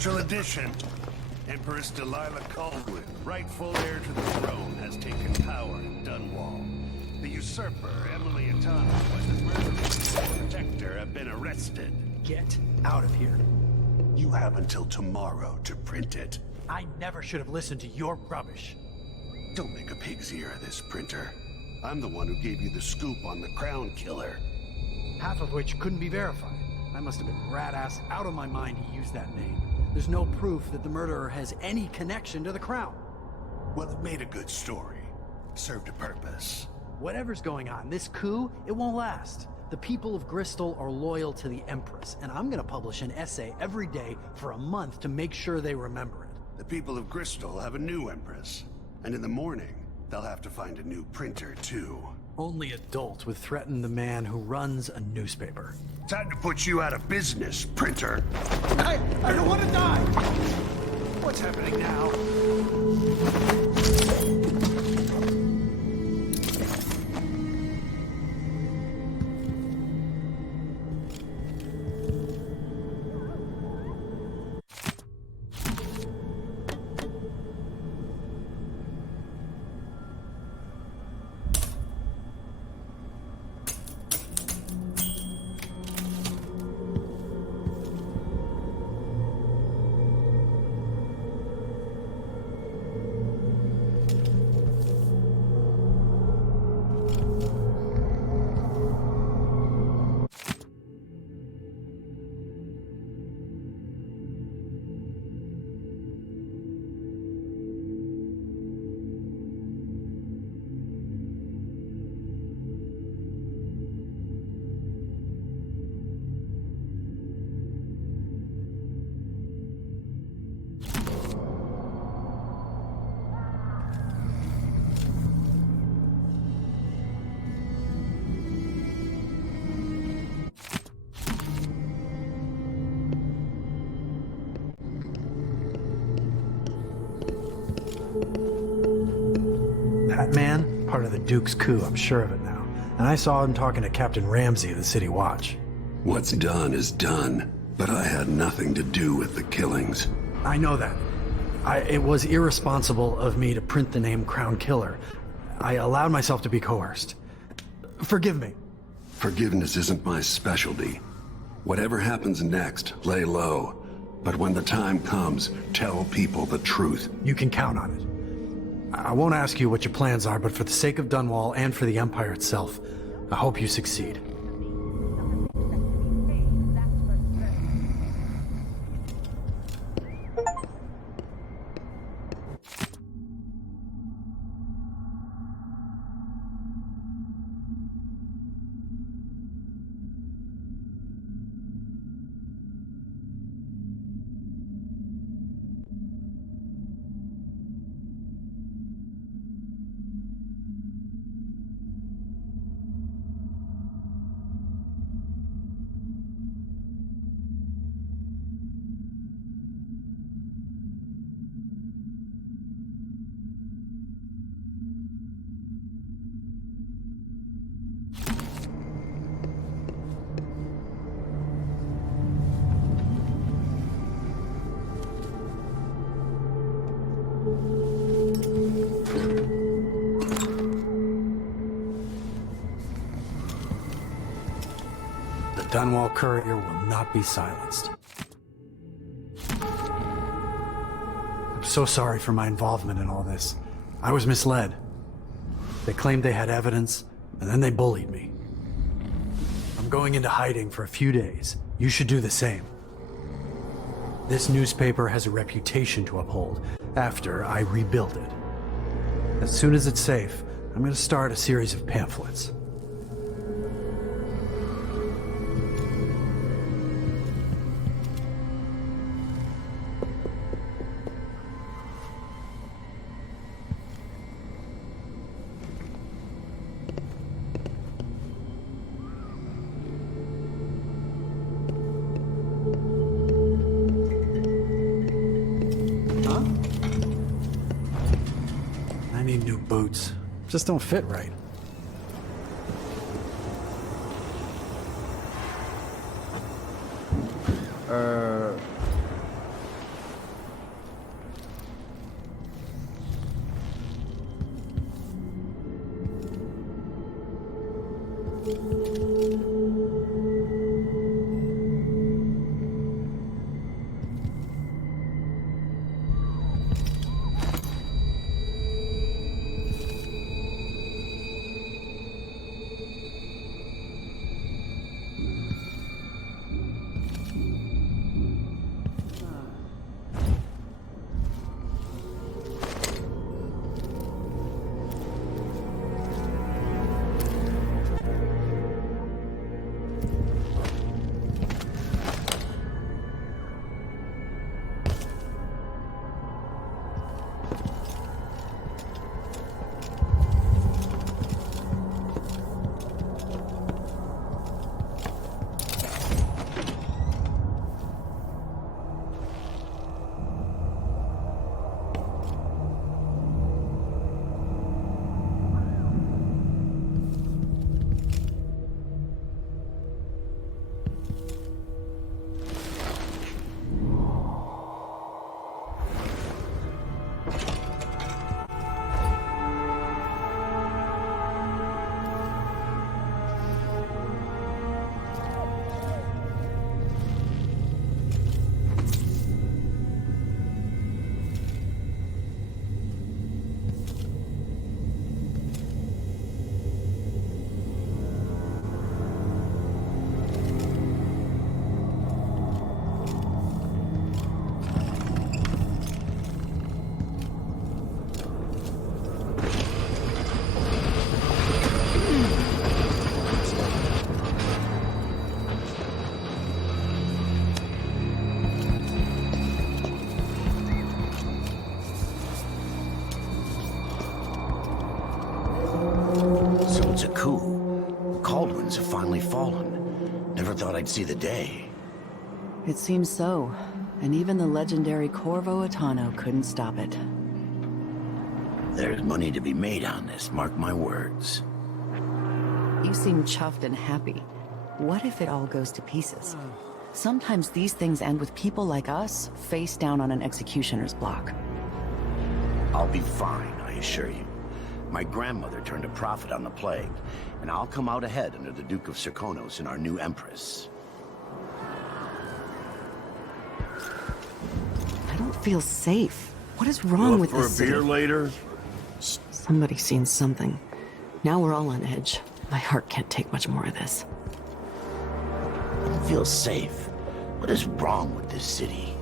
Special edition. Empress Delilah Caldwin, rightful heir to the throne, has taken power in Dunwall. The usurper, Emily Atana, was the murderer. Protector have been arrested. Get out of here. You have until tomorrow to print it. I never should have listened to your rubbish. Don't make a pig's ear of this, printer. I'm the one who gave you the scoop on the Crown Killer. Half of which couldn't be verified. I must have been rat-ass out of my mind he used that name. There's no proof that the murderer has any connection to the Crown. Well, it made a good story. Served a purpose. Whatever's going on, this coup, it won't last. The people of Bristol are loyal to the Empress, and I'm gonna publish an essay every day for a month to make sure they remember it. The people of Bristol have a new Empress. And in the morning, they'll have to find a new printer, too. Only adults would threaten the man who runs a newspaper. Time to put you out of business, printer. I don't want to die! What's happening now? That man, part of the Duke's coup, I'm sure of it now. And I saw him talking to Captain Ramsey of the City Watch. What's done is done, but I had nothing to do with the killings. I know that. It was irresponsible of me to print the name Crown Killer. I allowed myself to be coerced. Forgive me. Forgiveness isn't my specialty. Whatever happens next, lay low. But when the time comes, tell people the truth. You can count on it. I won't ask you what your plans are, but for the sake of Dunwall and for the Empire itself, I hope you succeed. Dunwall courier will not be silenced. I'm so sorry for my involvement in all this. I was misled. They claimed they had evidence, and then they bullied me. I'm going into hiding for a few days. You should do the same. This newspaper has a reputation to uphold after I rebuild it. As soon as it's safe, I'm going to start a series of pamphlets. Boots just don't fit right. It's a coup. The Caldwins have finally fallen. Never thought I'd see the day. It seems so. And even the legendary Corvo Atano couldn't stop it. There's money to be made on this, mark my words. You seem chuffed and happy. What if it all goes to pieces? Sometimes these things end with people like us face down on an executioner's block. I'll be fine, I assure you. My grandmother turned a profit on the plague, and I'll come out ahead under the Duke of Serkonos and our new Empress. I don't feel safe. What is wrong with this city? For a beer later? Shh, somebody's seen something. Now we're all on edge. My heart can't take much more of this. Don't feel safe. What is wrong with this city?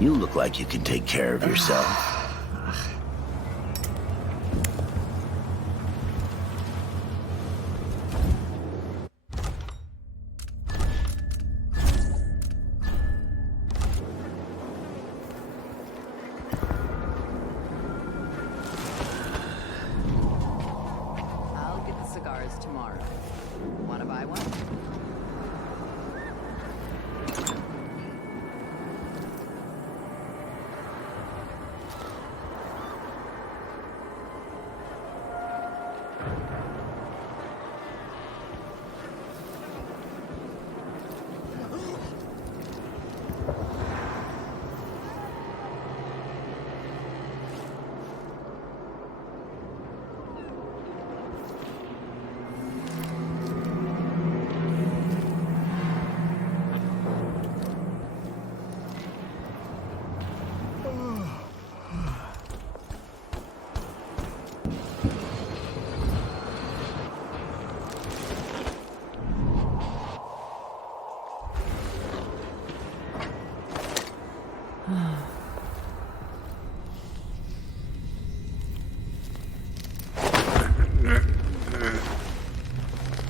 You look like you can take care of yourself. I'll get the cigars tomorrow. Wanna buy one?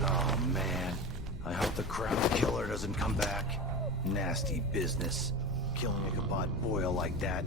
Oh, man. I hope the crown killer doesn't come back. Nasty business. Killing a Kabod boil like that.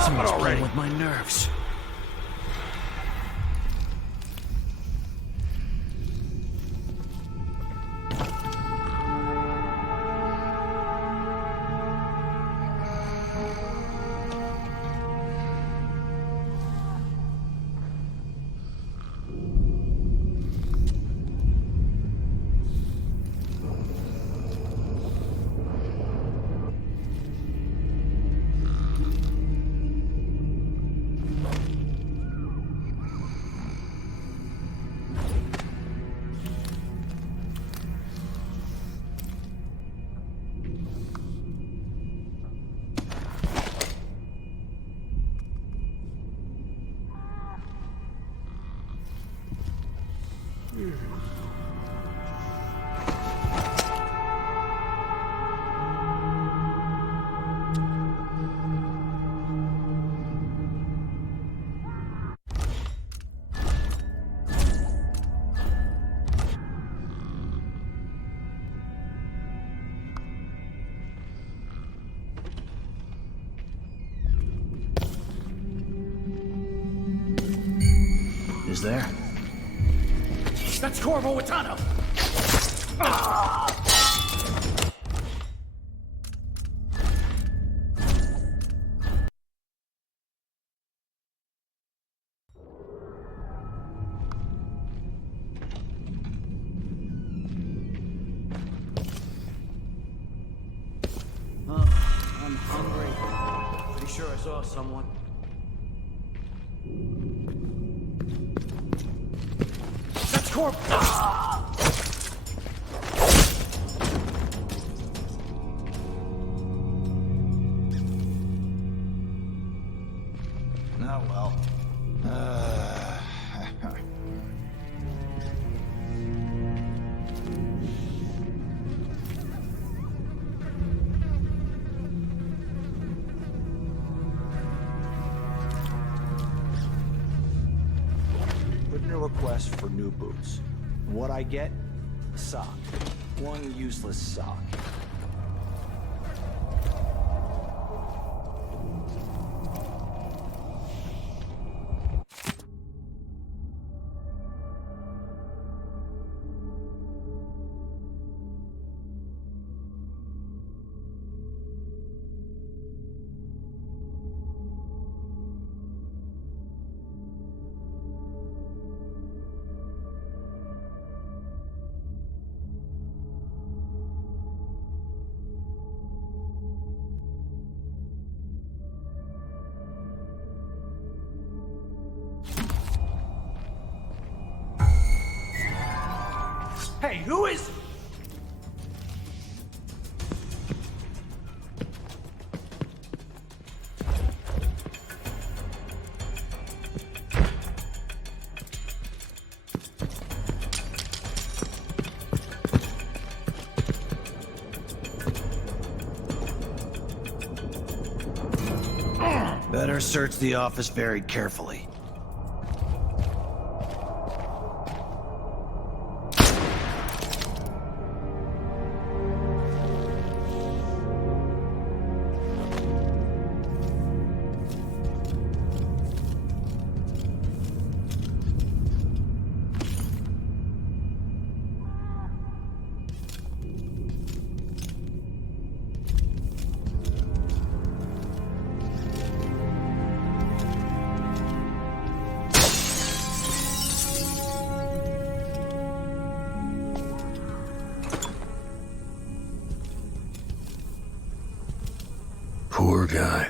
Someone's playing with my nerves. Is there? That's Corvo Atano! I'm hungry. Pretty sure I saw someone. That's Corvo! Oh, well. in a request for new boots. What I get? A sock. One useless sock. Hey, who is... Better search the office very carefully. Poor guy.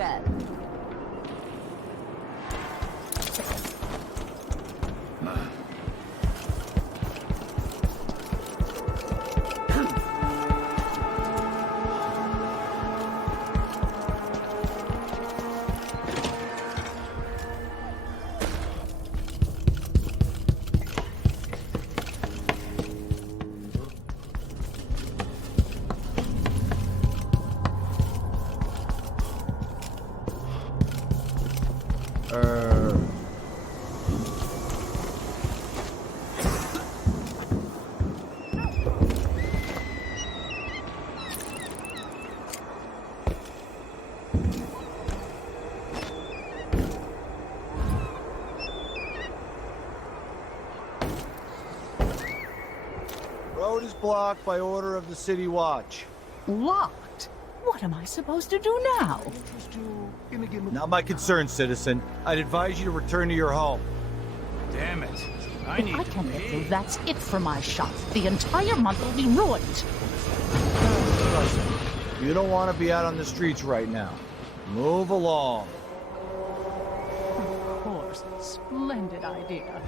bet. Road is blocked by order of the City Watch. Locked? What am I supposed to do now? Not my concern, citizen. I'd advise you to return to your home. Damn it. I can't get through. That's it for my shop. The entire month will be ruined. You don't want to be out on the streets right now. Move along. Of course. Splendid idea.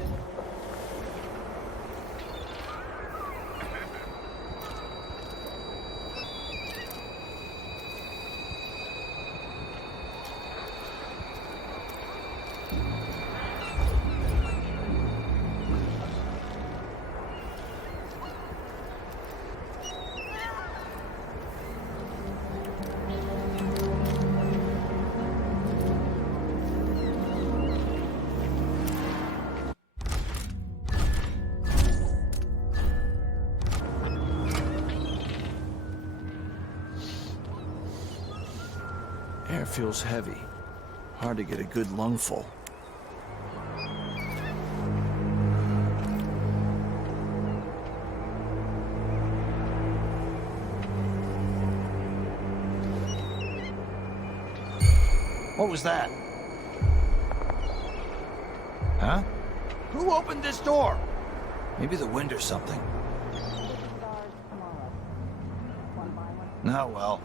Air feels heavy. Hard to get a good lungful. What was that? Huh? Who opened this door? Maybe the wind or something. Oh, well.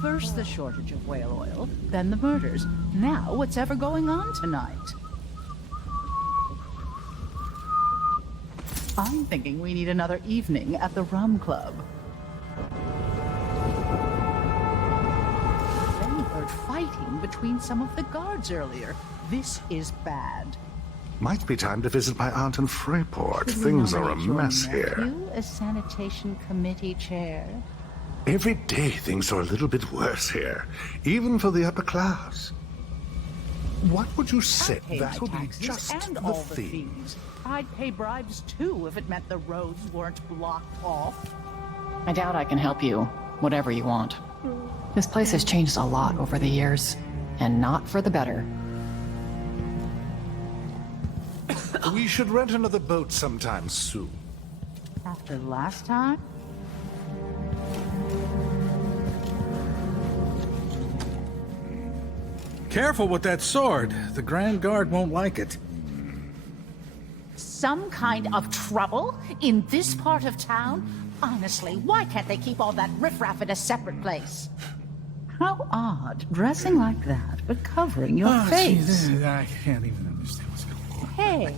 First the shortage of whale oil, then the murders. Now what's ever going on tonight? I'm thinking we need another evening at the rum club. Then we heard fighting between some of the guards earlier. This is bad. Might be time to visit my aunt in Freeport. Things are a mess here. You a sanitation committee chair? Every day things are a little bit worse here, even for the upper class. What would you I'd say? pay That'll my be taxes just and the all the thing. fees. I'd pay bribes too if it meant the roads weren't blocked off. I doubt I can help you, whatever you want. This place has changed a lot over the years, and not for the better. We should rent another boat sometime soon. After last time? Careful with that sword. The Grand Guard won't like it. Some kind of trouble in this part of town? Honestly, why can't they keep all that riffraff in a separate place? How odd, dressing like that, but covering your face. Geez, I can't even understand what's going on. Hey.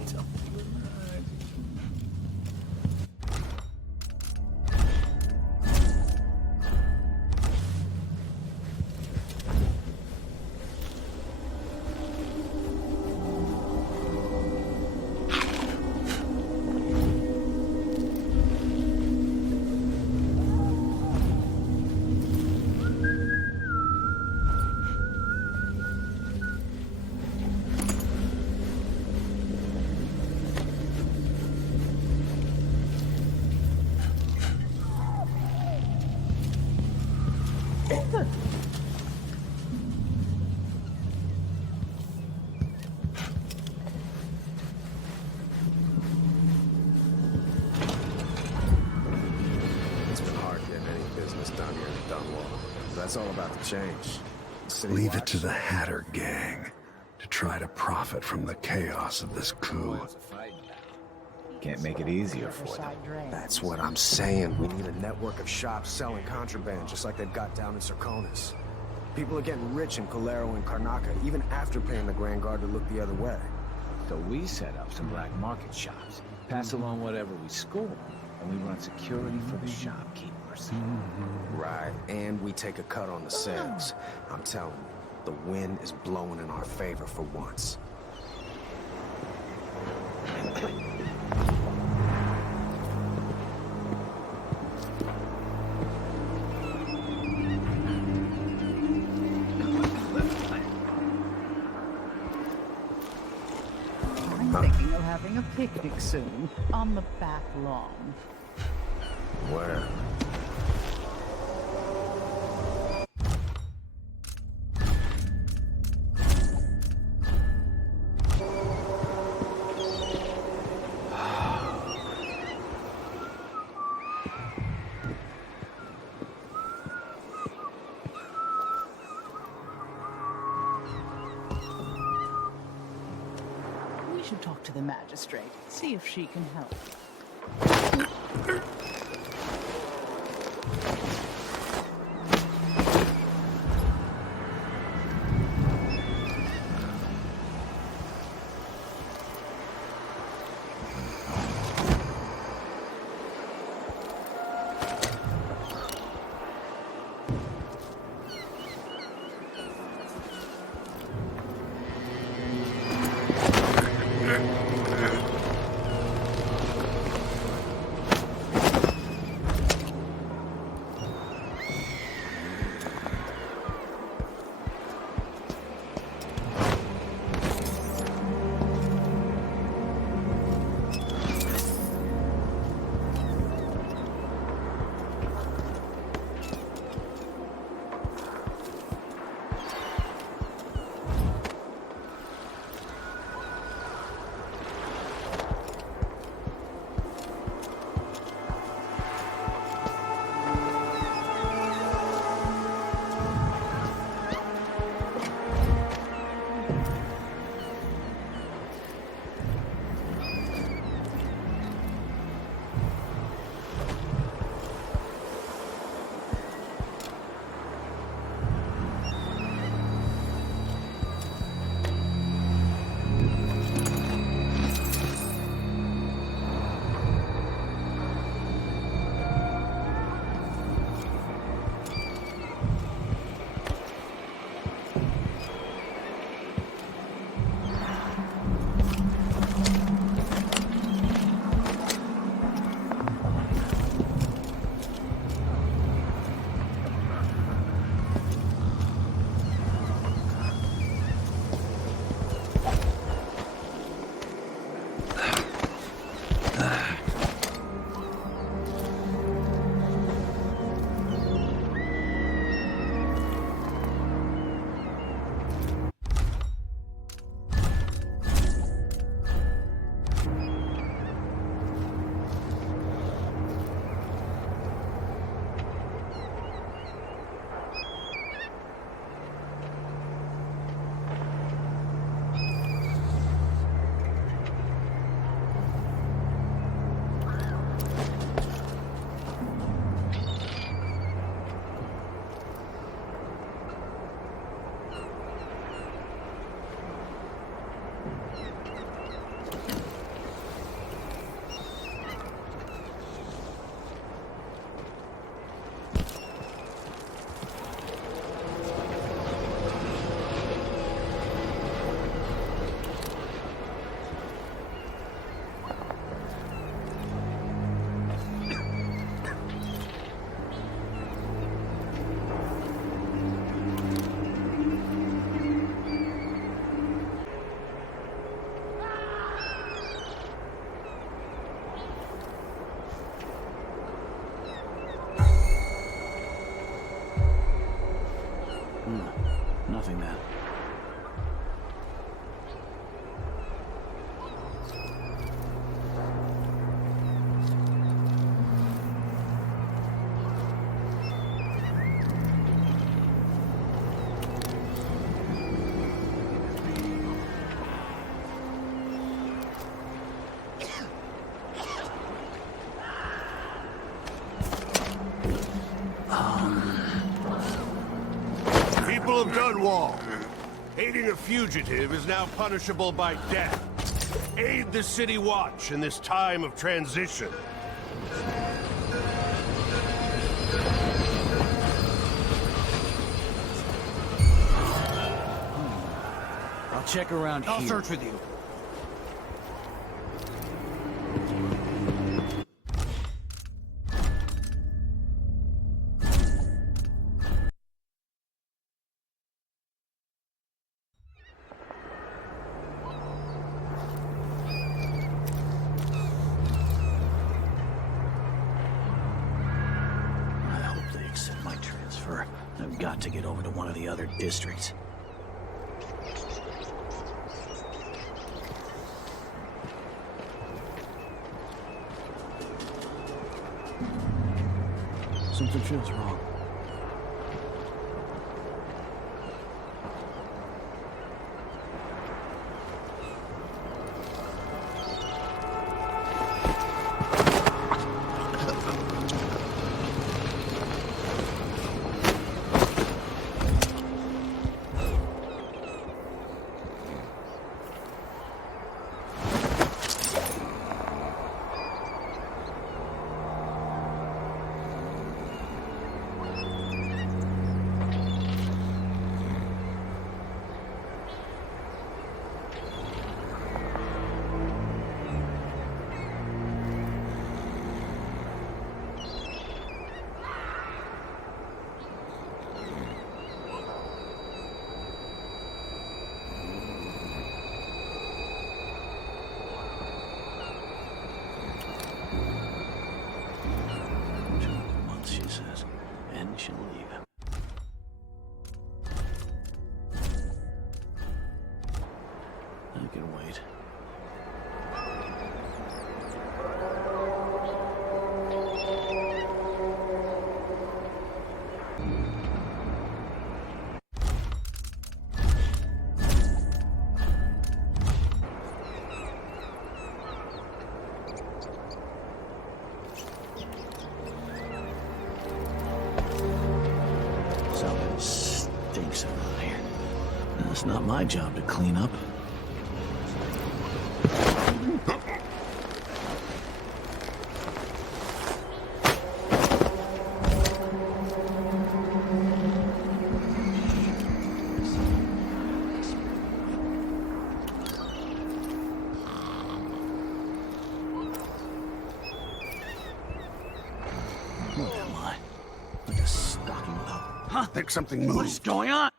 It's been hard getting any business done here in Dunwall. That's all about to change. Leave it to the Hatter gang to try to profit from the chaos of this coup. Can't make it easier for them. That's what I'm saying. We need a network of shops selling contraband, just like they've got down in Serconis. People are getting rich in Colero and Karnaca, even after paying the Grand Guard to look the other way. So we set up some black market shops, pass along whatever we score, and we run security for the shopkeepers. Right, and we take a cut on the sales. I'm telling you, the wind is blowing in our favor for once. I'm thinking of having a picnic soon, on the back lawn. Where? We should talk to the magistrate, see if she can help. Dunwall. Aiding a fugitive is now punishable by death. Aid the City Watch in this time of transition. I'll check around here. I'll search with you. I hope they accept my transfer. I've got to get over to one of the other districts. Something feels wrong. She says, and she'll leave. I can wait. Something stinks around here. It's not my job to clean up. What am I? Like a stocking without... I think something moved. What is going on?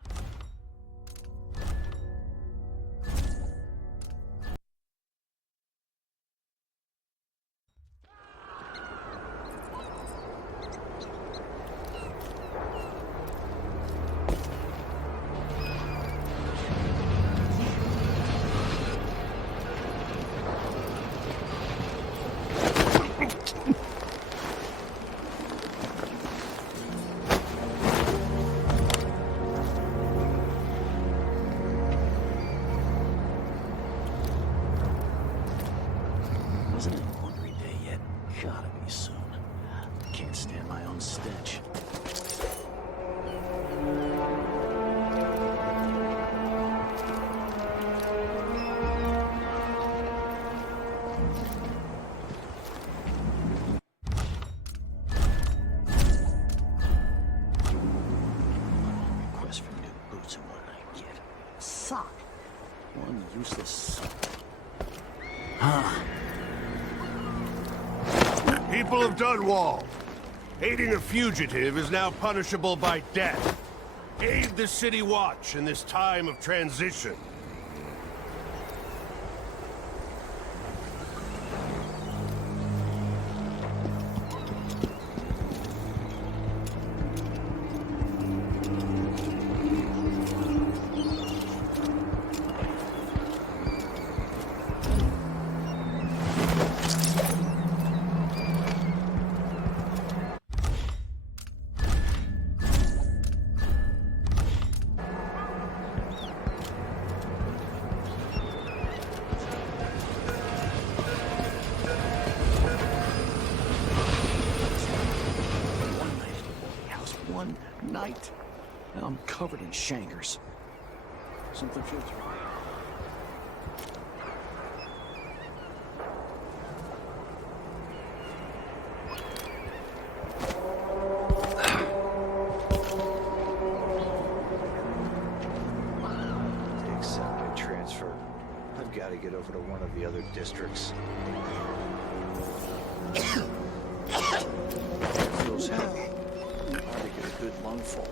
Wasn't it laundry day yet? Gotta be soon. Can't stand my own stench. Request for new boots, and what did I get? A sock. One useless sock. Huh. People of Dunwall, aiding a fugitive is now punishable by death. Aid the City Watch in this time of transition. One night. I'm covered in shankers. Something feels wrong. Except get transferred. I've got to get over to one of the other districts. Feels heavy. Hard to get a good lungful.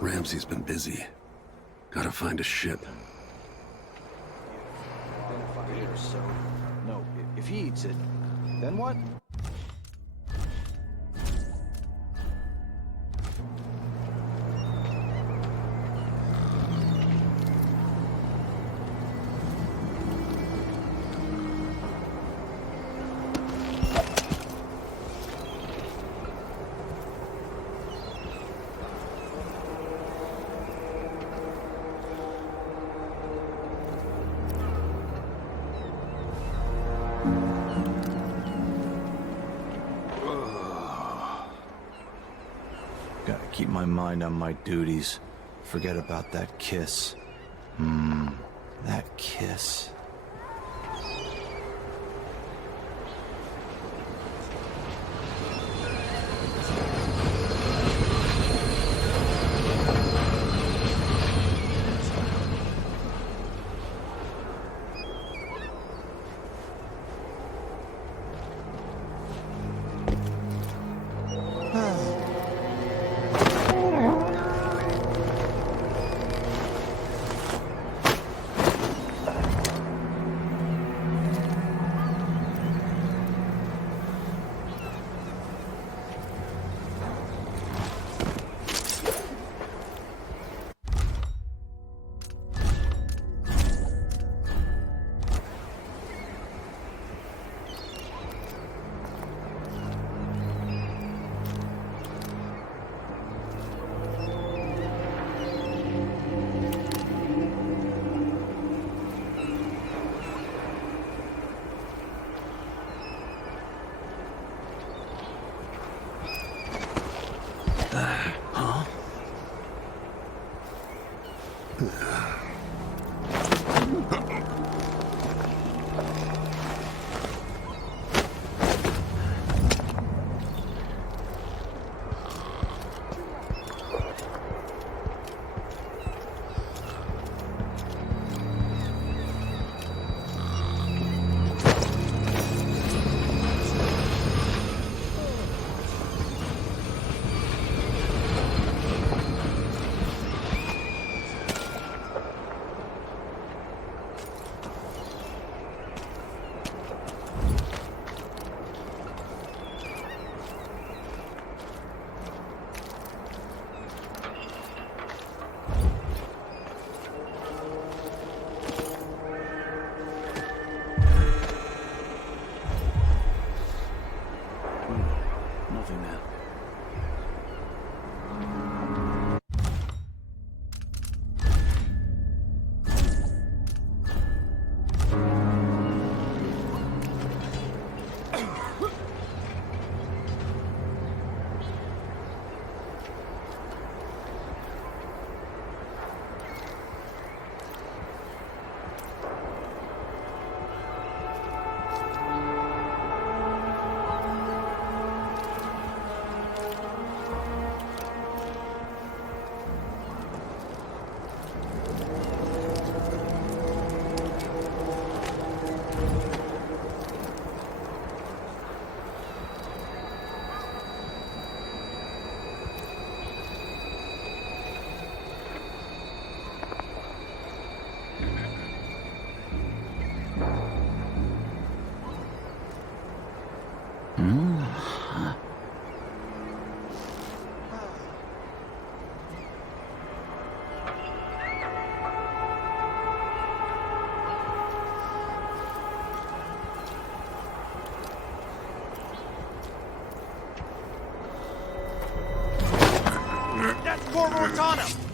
Ramsey's been busy. Gotta find a ship. So, no, if he eats it, then what? Gotta keep my mind on my duties. Forget about that kiss. That kiss. Corvo Atano!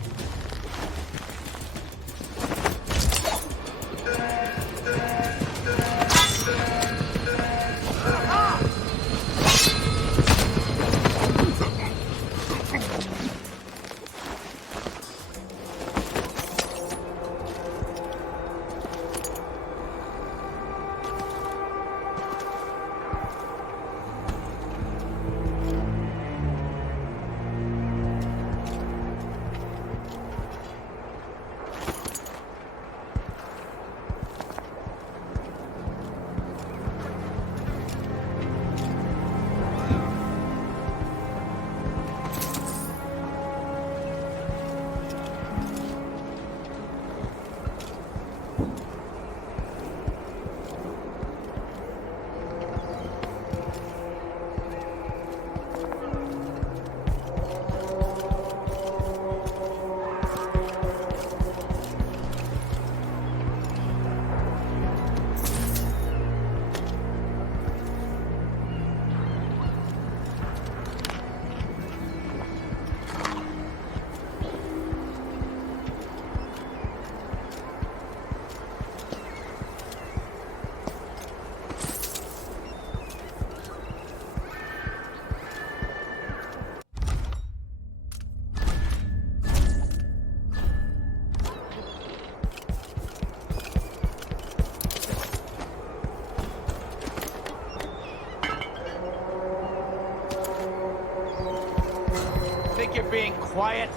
Think you're being quiet?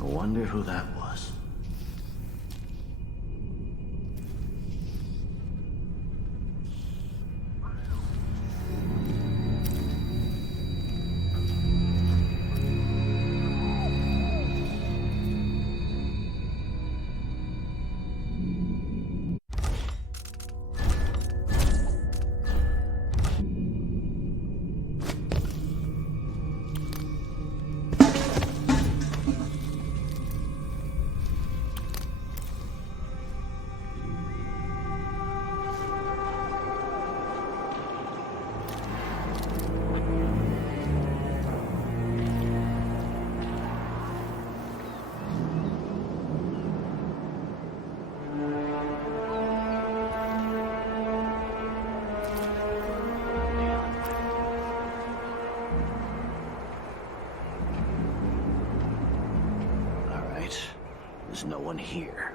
I wonder who that was. There's no one here.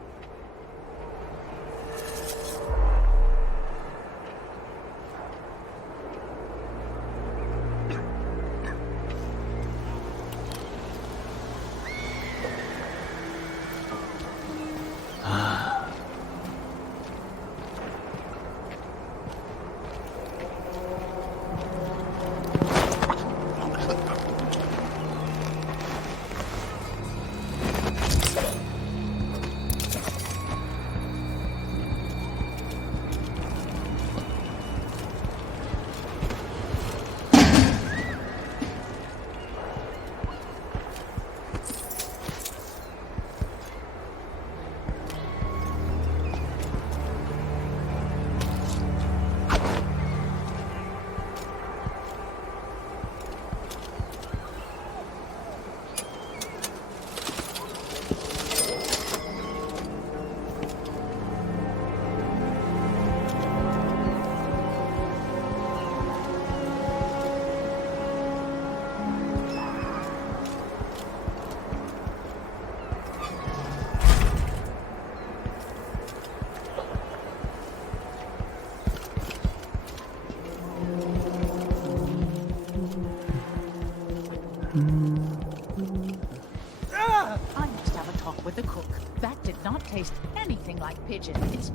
I must have a talk with the cook. That did not taste anything like pigeon. It's...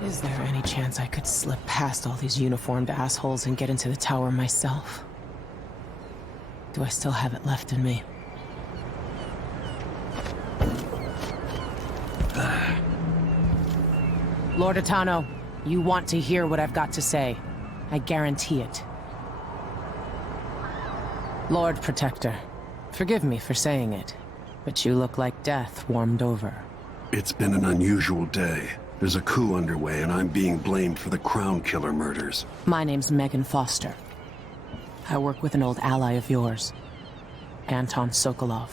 Is there any chance I could slip past all these uniformed assholes and get into the tower myself? Do I still have it left in me? Lord Atano, you want to hear what I've got to say. I guarantee it. Lord Protector, forgive me for saying it, but you look like death warmed over. It's been an unusual day. There's a coup underway, and I'm being blamed for the Crown Killer murders. My name's Megan Foster. I work with an old ally of yours, Anton Sokolov.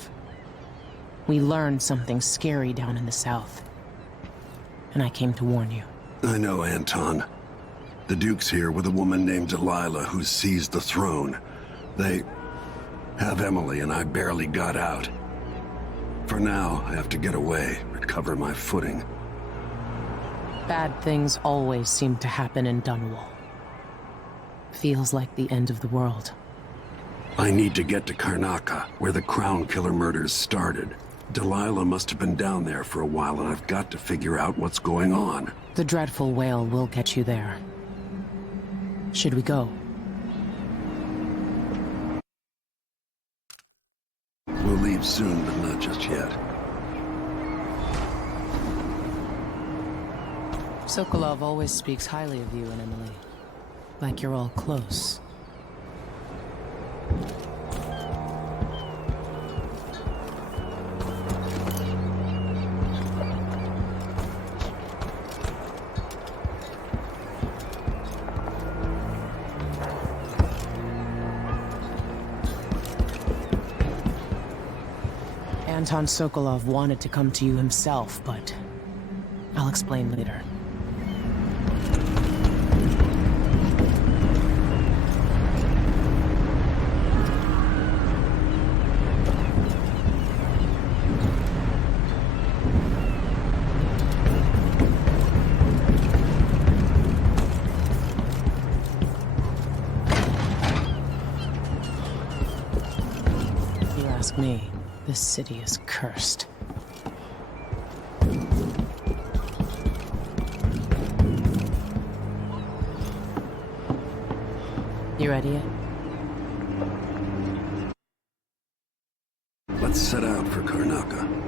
We learned something scary down in the south, and I came to warn you. I know, Anton. The Duke's here with a woman named Delilah who's seized the throne. They have Emily, and I barely got out. For now, I have to get away, recover my footing. Bad things always seem to happen in Dunwall. Feels like the end of the world. I need to get to Karnaca, where the Crown Killer murders started. Delilah must have been down there for a while, and I've got to figure out what's going on. The dreadful whale will get you there. Should we go? We'll leave soon, but not just yet. Sokolov always speaks highly of you and Emily. Like you're all close. Anton Sokolov wanted to come to you himself, but I'll explain later. If you ask me, this city is cursed. You ready yet? Let's set out for Karnaca.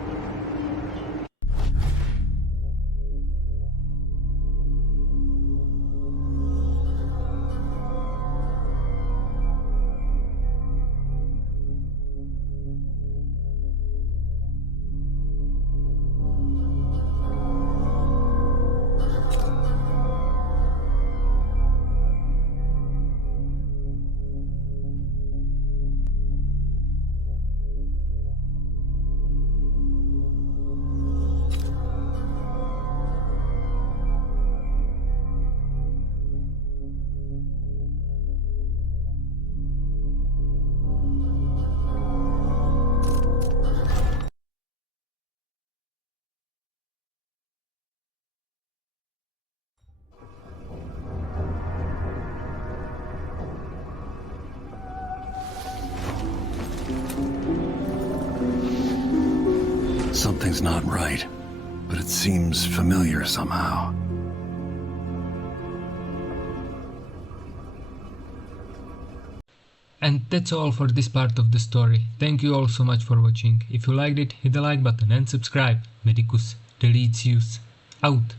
Something's not right, but it seems familiar somehow. And that's all for this part of the story. Thank you all so much for watching. If you liked it, hit the like button and subscribe. Medicus Deletius out.